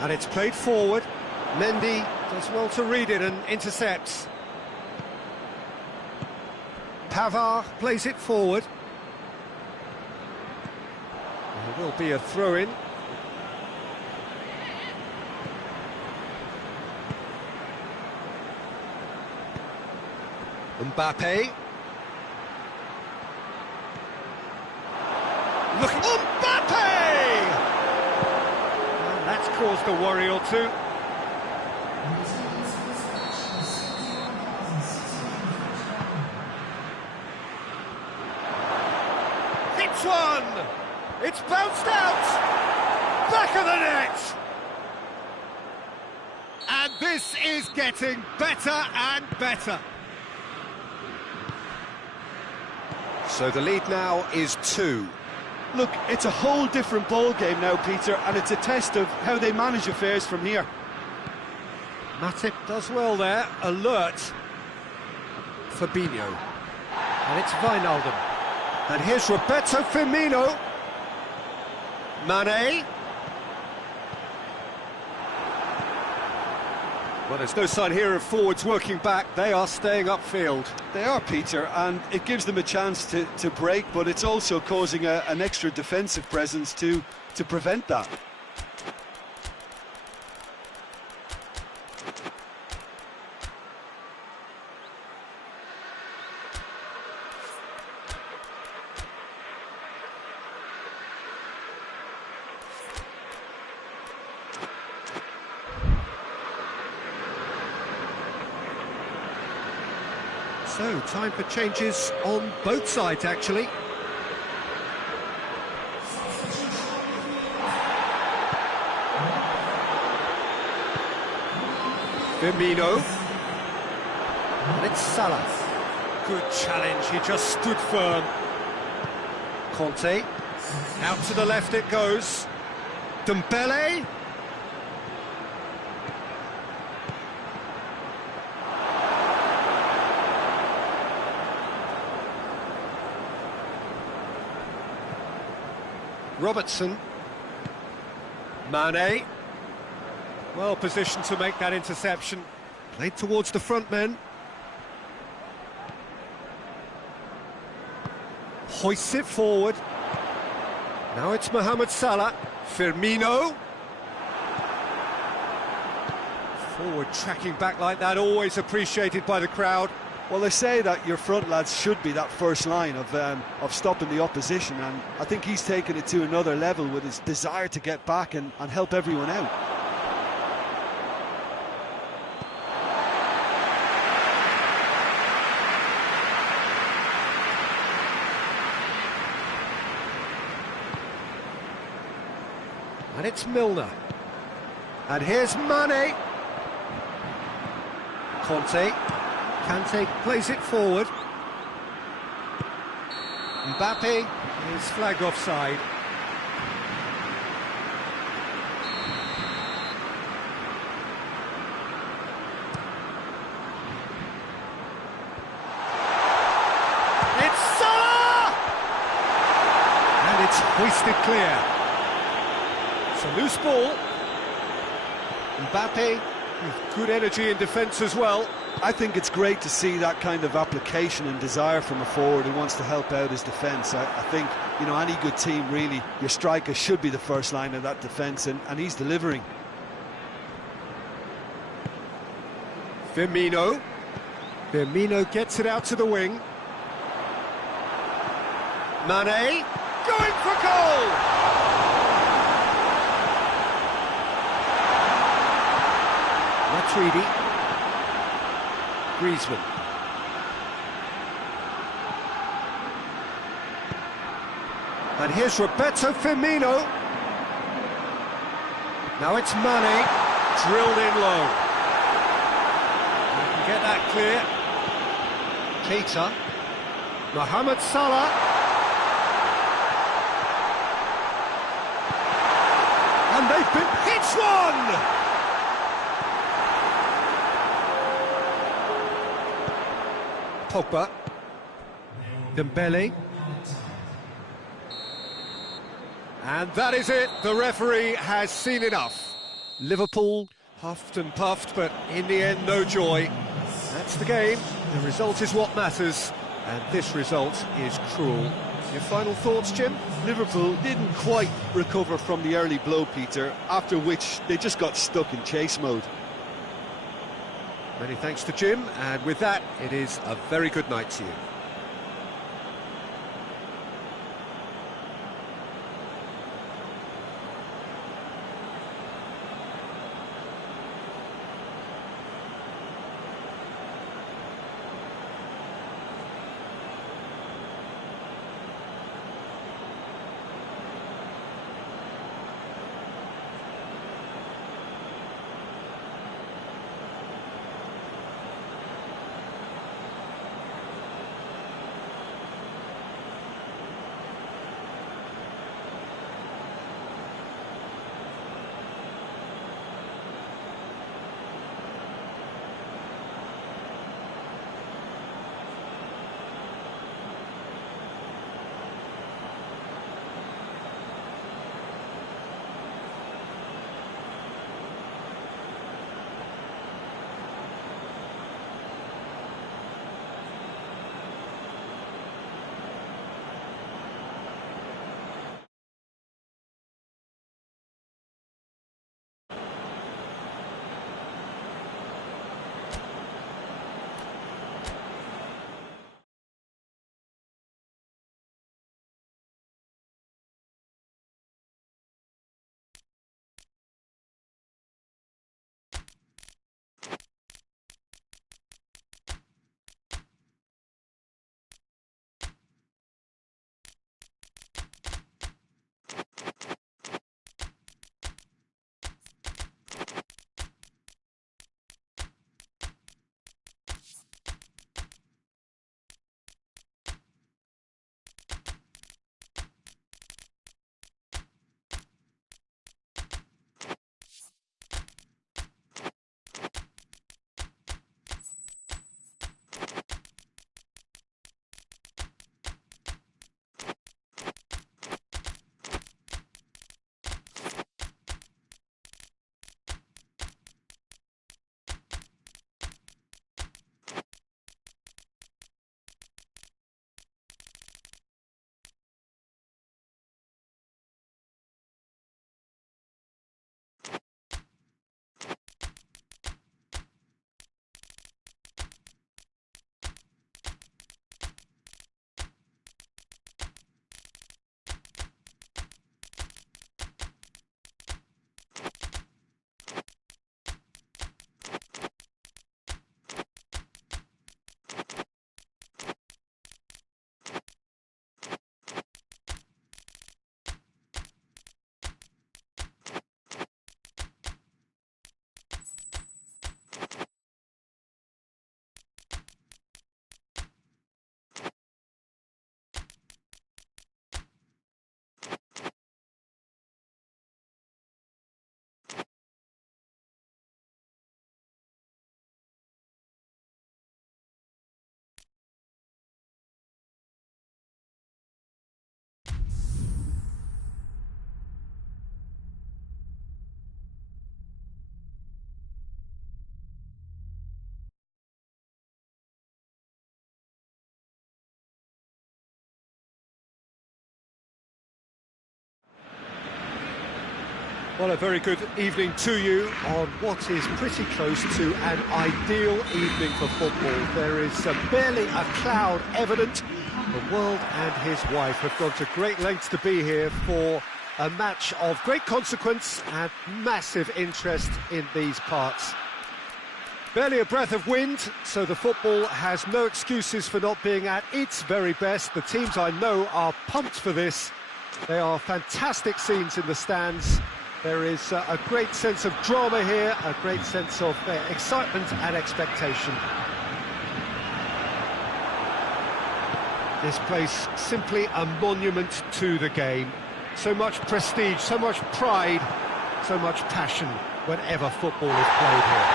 And it's played forward. Mendy does well to read it and intercepts. Pavard plays it forward. There will be a throw-in. Mbappe. Look, Mbappe! And that's caused a worry or two. It's one! It's bounced out! Back of the net! And this is getting better and better. So the lead now is 2. Look, it's a whole different ball game now, Peter, and it's a test of how they manage affairs from here. Matip does well there, alert. Fabinho. And it's Wijnaldum. And here's Roberto Firmino. Mane. Well, there's no sign here of forwards working back. They are staying upfield. They are, Peter, and it gives them a chance to break, but it's also causing an extra defensive presence to prevent that. So, time for changes on both sides, actually. Firmino. And it's Salah. Good challenge, he just stood firm. Conte, out to the left it goes. Dembele. Robertson. Mane. Well positioned to make that interception. Played towards the front men. Hoists it forward. Now it's Mohamed Salah. Firmino. Forward tracking back like that, always appreciated by the crowd. Well, they say that your front lads should be that first line of stopping the opposition, and I think he's taken it to another level with his desire to get back and help everyone out. And it's Milner. And here's Mane. Conte. Kante plays it forward. Mbappe is flagged offside. It's Salah! And it's hoisted clear. It's a loose ball. Mbappe with good energy in defence as well. I think it's great to see that kind of application and desire from a forward who wants to help out his defence. I think, you know, any good team, really, your striker should be the first line of that defence, and he's delivering. Firmino. Firmino gets it out to the wing. Mane, going for goal! Matuidi. Griezmann. And here's Roberto Firmino. Now it's Mane, drilled in low. You can get that clear. Keita. Mohamed Salah. And they've been hits one! Pogba. Dembele. And that is it. The referee has seen enough. Liverpool huffed and puffed, but in the end, no joy. That's the game. The result is what matters, and this result is cruel. Your final thoughts, Jim? Liverpool didn't quite recover from the early blow, Peter, after which they just got stuck in chase mode. Many thanks to Jim, and with that, it is a very good night to you. Well, a very good evening to you on what is pretty close to an ideal evening for football. There is barely a cloud evident. The world and his wife have gone to great lengths to be here for a match of great consequence and massive interest in these parts. Barely a breath of wind, so the football has no excuses for not being at its very best. The teams I know are pumped for this. They are fantastic scenes in the stands. There is a great sense of drama here, a great sense of excitement and expectation. This place simply a monument to the game. So much prestige, so much pride, so much passion whenever football is played here.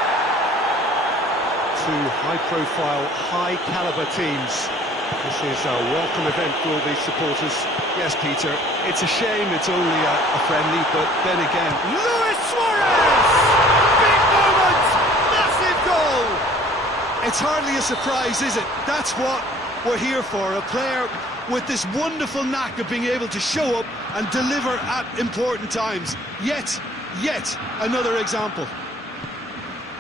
Two high-profile, high-caliber teams. This is a welcome event for all these supporters. Yes, Peter, it's a shame it's only a friendly, but then again... Luis Suarez! Big moment! Massive goal! It's hardly a surprise, is it? That's what we're here for, a player with this wonderful knack of being able to show up and deliver at important times. Yet another example.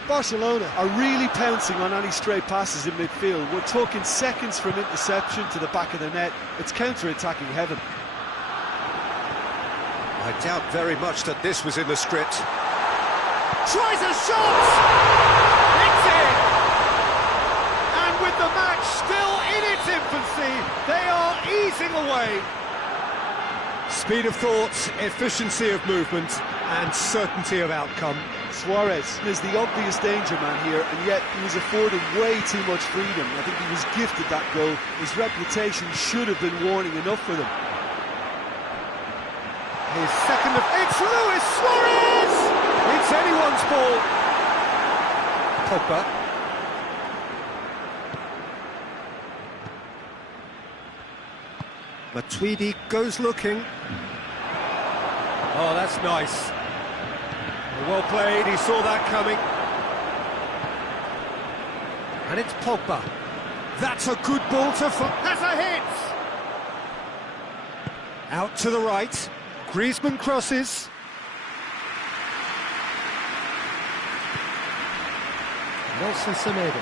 Barcelona are really pouncing on any stray passes in midfield. We're talking seconds from interception to the back of the net. It's counter-attacking heaven. I doubt very much that this was in the script. Tries a shot! It's in! And with the match still in its infancy, they are easing away. Speed of thought, efficiency of movement, and certainty of outcome. Suarez is the obvious danger man here, and yet he was afforded way too much freedom. I think he was gifted that goal. His reputation should have been warning enough for them. His second of... It's Luis Suarez! It's anyone's ball. Pogba. Matuidi goes looking. Oh, that's nice. Well played, he saw that coming. And it's Pogba. That's a good ball to... Has a hit! Out to the right. Griezmann crosses. Nelson Semedo.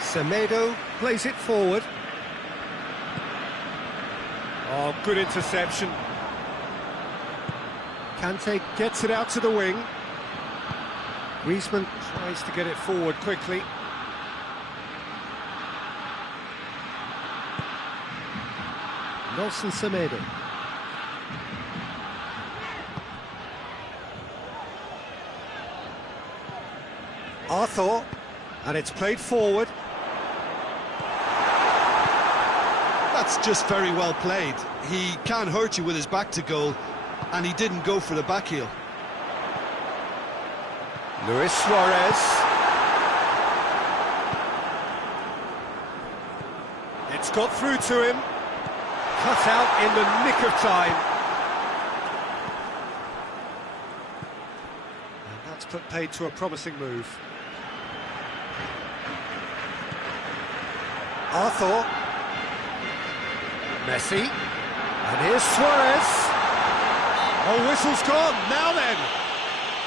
Semedo plays it forward. Oh, good interception. Kante gets it out to the wing. Griezmann tries to get it forward quickly. Nelson Semedo. Arthur, and it's played forward. That's just very well played. He can hurt you with his back to goal, and he didn't go for the back heel. Luis Suarez. It's got through to him. Cut out in the nick of time. And that's put paid to a promising move. Arthur. Messi. And here's Suarez. Oh, whistle's gone. Now then.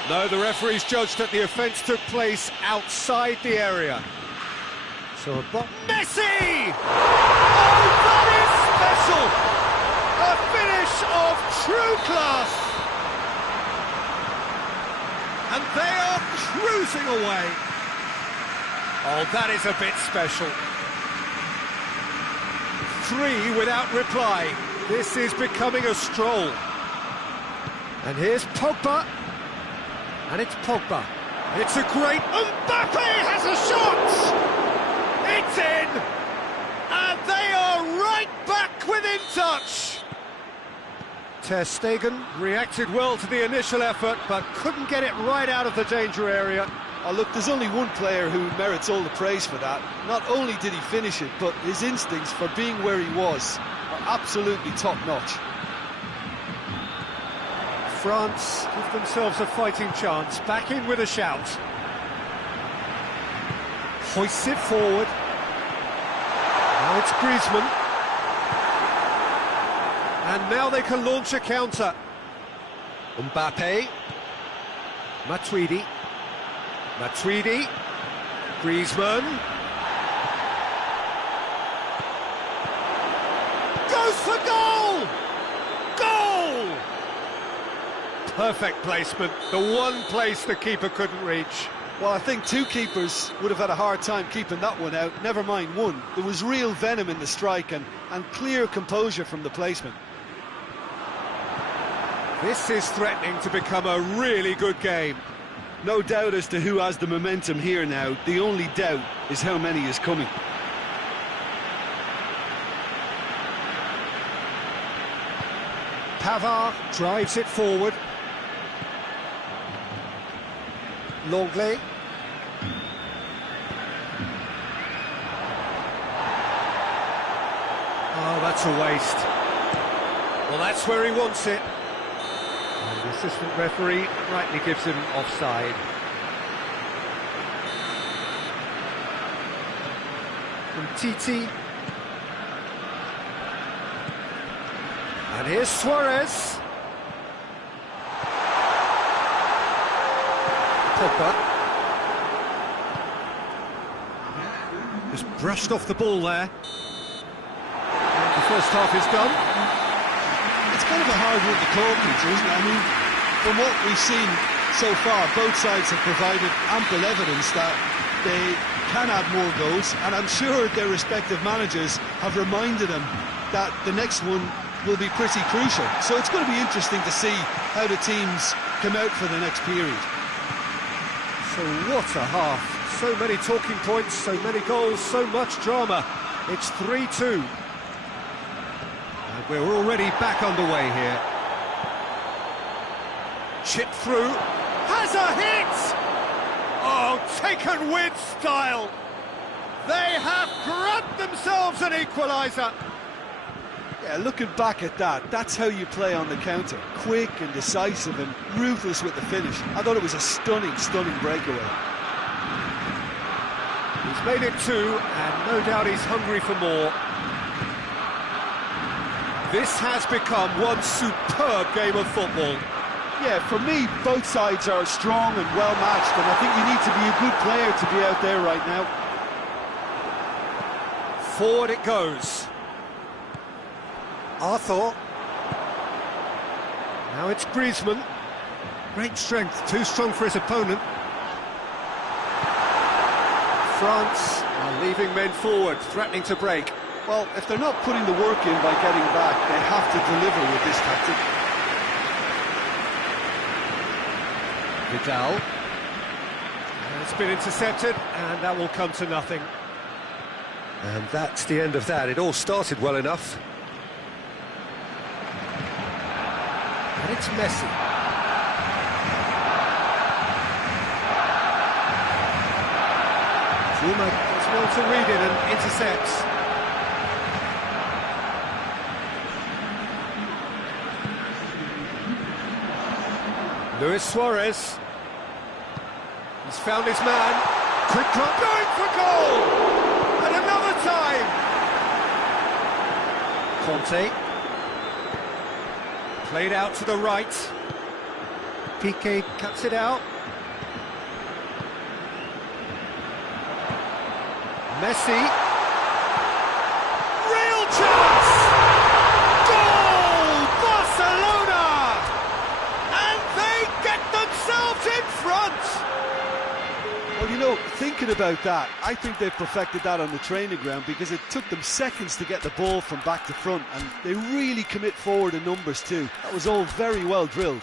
No, the referee's judged that the offence took place outside the area. So, Messi! Oh, that is special! A finish of true class! And they are cruising away. Oh, that is a bit special. 3 without reply. This is becoming a stroll. And here's Pogba. And it's Pogba. It's a great... Mbappe has a shot! It's in! And they are right back within touch! Ter Stegen reacted well to the initial effort, but couldn't get it right out of the danger area. Oh, look, there's only one player who merits all the praise for that. Not only did he finish it, but his instincts for being where he was are absolutely top-notch. France give themselves a fighting chance. Back in with a shout. Hoists it forward. Now it's Griezmann. And now they can launch a counter. Mbappe. Matuidi. Matuidi. Griezmann. Goes for goal! Goal! Perfect placement, the one place the keeper couldn't reach. Well, I think two keepers would have had a hard time keeping that one out, never mind one. There was real venom in the strike and clear composure from the placement. This is threatening to become a really good game. No doubt as to who has the momentum here now. The only doubt is how many is coming. Pavard drives it forward. Longley. Oh, that's a waste. Well, that's where he wants it. And the assistant referee rightly gives him offside. From Titi. And here's Suarez. Pogba. Just brushed off the ball there. And the first half is done. It's kind of a hard one to call, Peter, isn't it? I mean, from what we've seen so far, both sides have provided ample evidence that they can add more goals, and I'm sure their respective managers have reminded them that the next one will be pretty crucial. So it's going to be interesting to see how the teams come out for the next period. So what a half. So many talking points, so many goals, so much drama. It's 3-2. And we're already back underway here. Chip through. Has a hit! Oh, taken with style. They have grabbed themselves an equaliser. Yeah, looking back at that, that's how you play on the counter. Quick and decisive and ruthless with the finish. I thought it was a stunning, stunning breakaway. He's made it 2, and no doubt he's hungry for more. This has become one superb game of football. Yeah, for me, both sides are strong and well-matched, and I think you need to be a good player to be out there right now. Forward it goes. Arthur. Now it's Griezmann. Great strength, too strong for his opponent. France are leaving men forward, threatening to break. Well, if they're not putting the work in by getting back, they have to deliver with this tactic. Vidal. And it's been intercepted, and that will come to nothing. And that's the end of that. It all started well enough. And it's Messi. Zuma does well to read it and intercepts. Luis Suarez. He's found his man. Quick drop, going for goal! And another time! Conte. Played out to the right. Piqué cuts it out. Messi. Real chance! Goal! Barcelona! And they get themselves in front! Well, you know, thinking about that, I think they've perfected that on the training ground because it took them seconds to get the ball from back to front, and they really commit forward in numbers too. That was all very well drilled.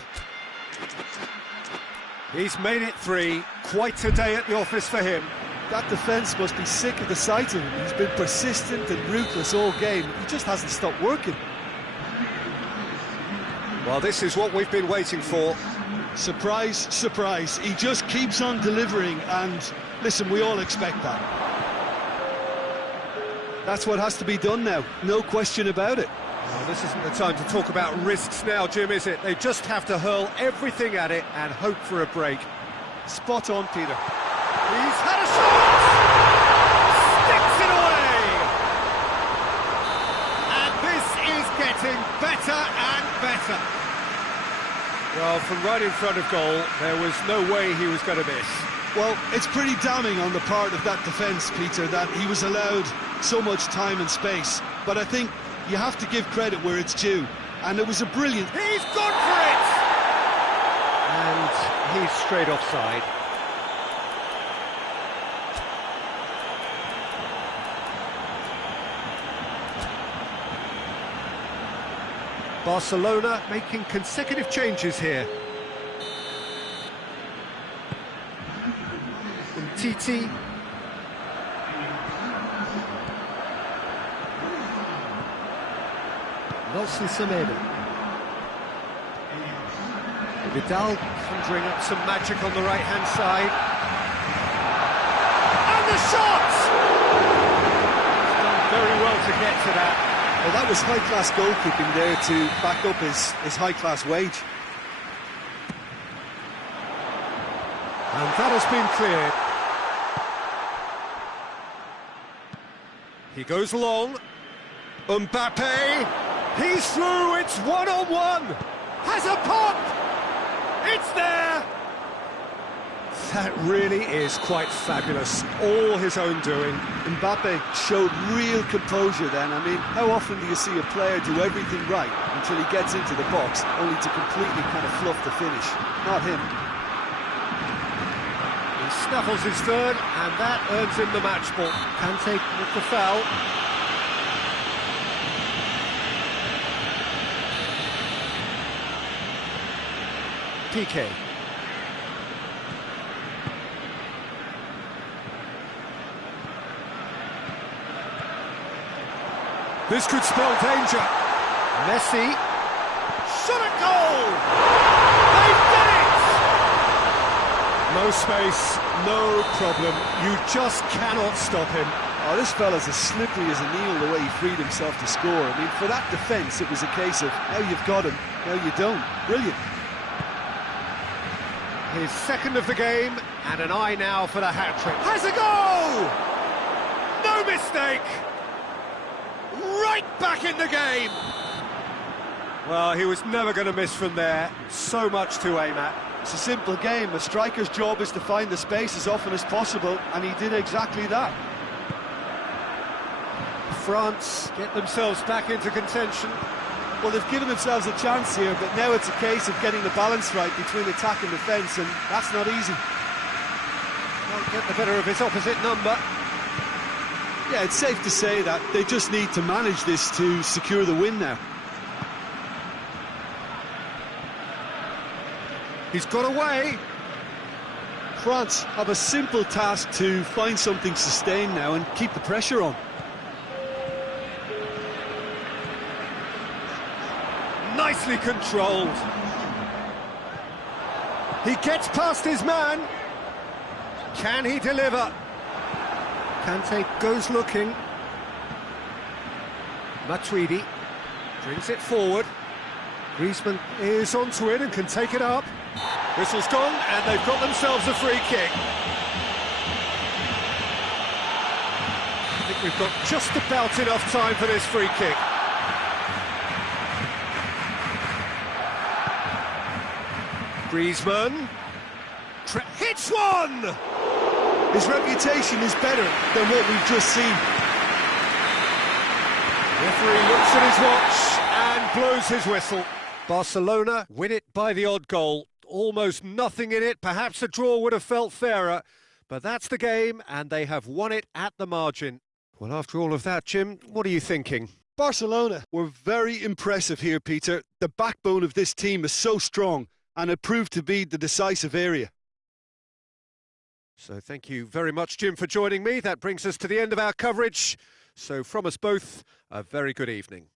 He's made it 3. Quite a day at the office for him. That defence must be sick of the sight of him. He's been persistent and ruthless all game. He just hasn't stopped working. Well, this is what we've been waiting for. Surprise, surprise. He just keeps on delivering, and listen, we all expect that. That's what has to be done now, no question about it. Well, this isn't the time to talk about risks now, Jim, is it? They just have to hurl everything at it and hope for a break. Spot on, Peter. He's had a shot! Sticks it away! And this is getting better and better. Well, from right in front of goal, there was no way he was going to miss. Well, it's pretty damning on the part of that defence, Peter, that he was allowed so much time and space. But I think you have to give credit where it's due. And it was a brilliant... He's gone for it! And he's straight offside. Barcelona making consecutive changes here. Titi. Nelson Semedo. Vidal conjuring up some magic on the right-hand side. And the shot! He's done very well to get to that. Well, that was high-class goalkeeping there to back up his high-class wage. And that has been cleared. He goes long. Mbappe. He's through. It's one-on-one. Has a pop. It's there. That really is quite fabulous. All his own doing. Mbappe showed real composure then. I mean, how often do you see a player do everything right until he gets into the box, only to completely kind of fluff the finish? Not him. He snuffles his third, and that earns him the match ball. Kante with the foul. PK. This could spell danger. Messi. Shot at goal! They've done it! No space, no problem. You just cannot stop him. Oh, this fella's as slippery as a needle the way he freed himself to score. I mean, for that defence, it was a case of now you've got him, now you don't. Brilliant. His second of the game, and an eye now for the hat-trick. Has a goal! No mistake! Right back in the game! Well, he was never going to miss from there. So much to aim at. It's a simple game. A striker's job is to find the space as often as possible, and he did exactly that. France get themselves back into contention. Well, they've given themselves a chance here, but now it's a case of getting the balance right between attack and defence, and that's not easy. Can't get the better of his opposite number. Yeah, it's safe to say that they just need to manage this to secure the win now. He's got away. France have a simple task to find something sustained now and keep the pressure on. Nicely controlled. He gets past his man. Can he deliver? Kante goes looking. Matuidi brings it forward. Griezmann is onto it and can take it up. Whistle's gone, and they've got themselves a free kick. I think we've got just about enough time for this free kick. Griezmann hits one! His reputation is better than what we've just seen. Referee looks at his watch and blows his whistle. Barcelona win it by the odd goal. Almost nothing in it. Perhaps a draw would have felt fairer. But that's the game, and they have won it at the margin. Well, after all of that, Jim, what are you thinking? Barcelona were very impressive here, Peter. The backbone of this team is so strong, and it proved to be the decisive area. So thank you very much, Jim, for joining me. That brings us to the end of our coverage. So from us both, a very good evening.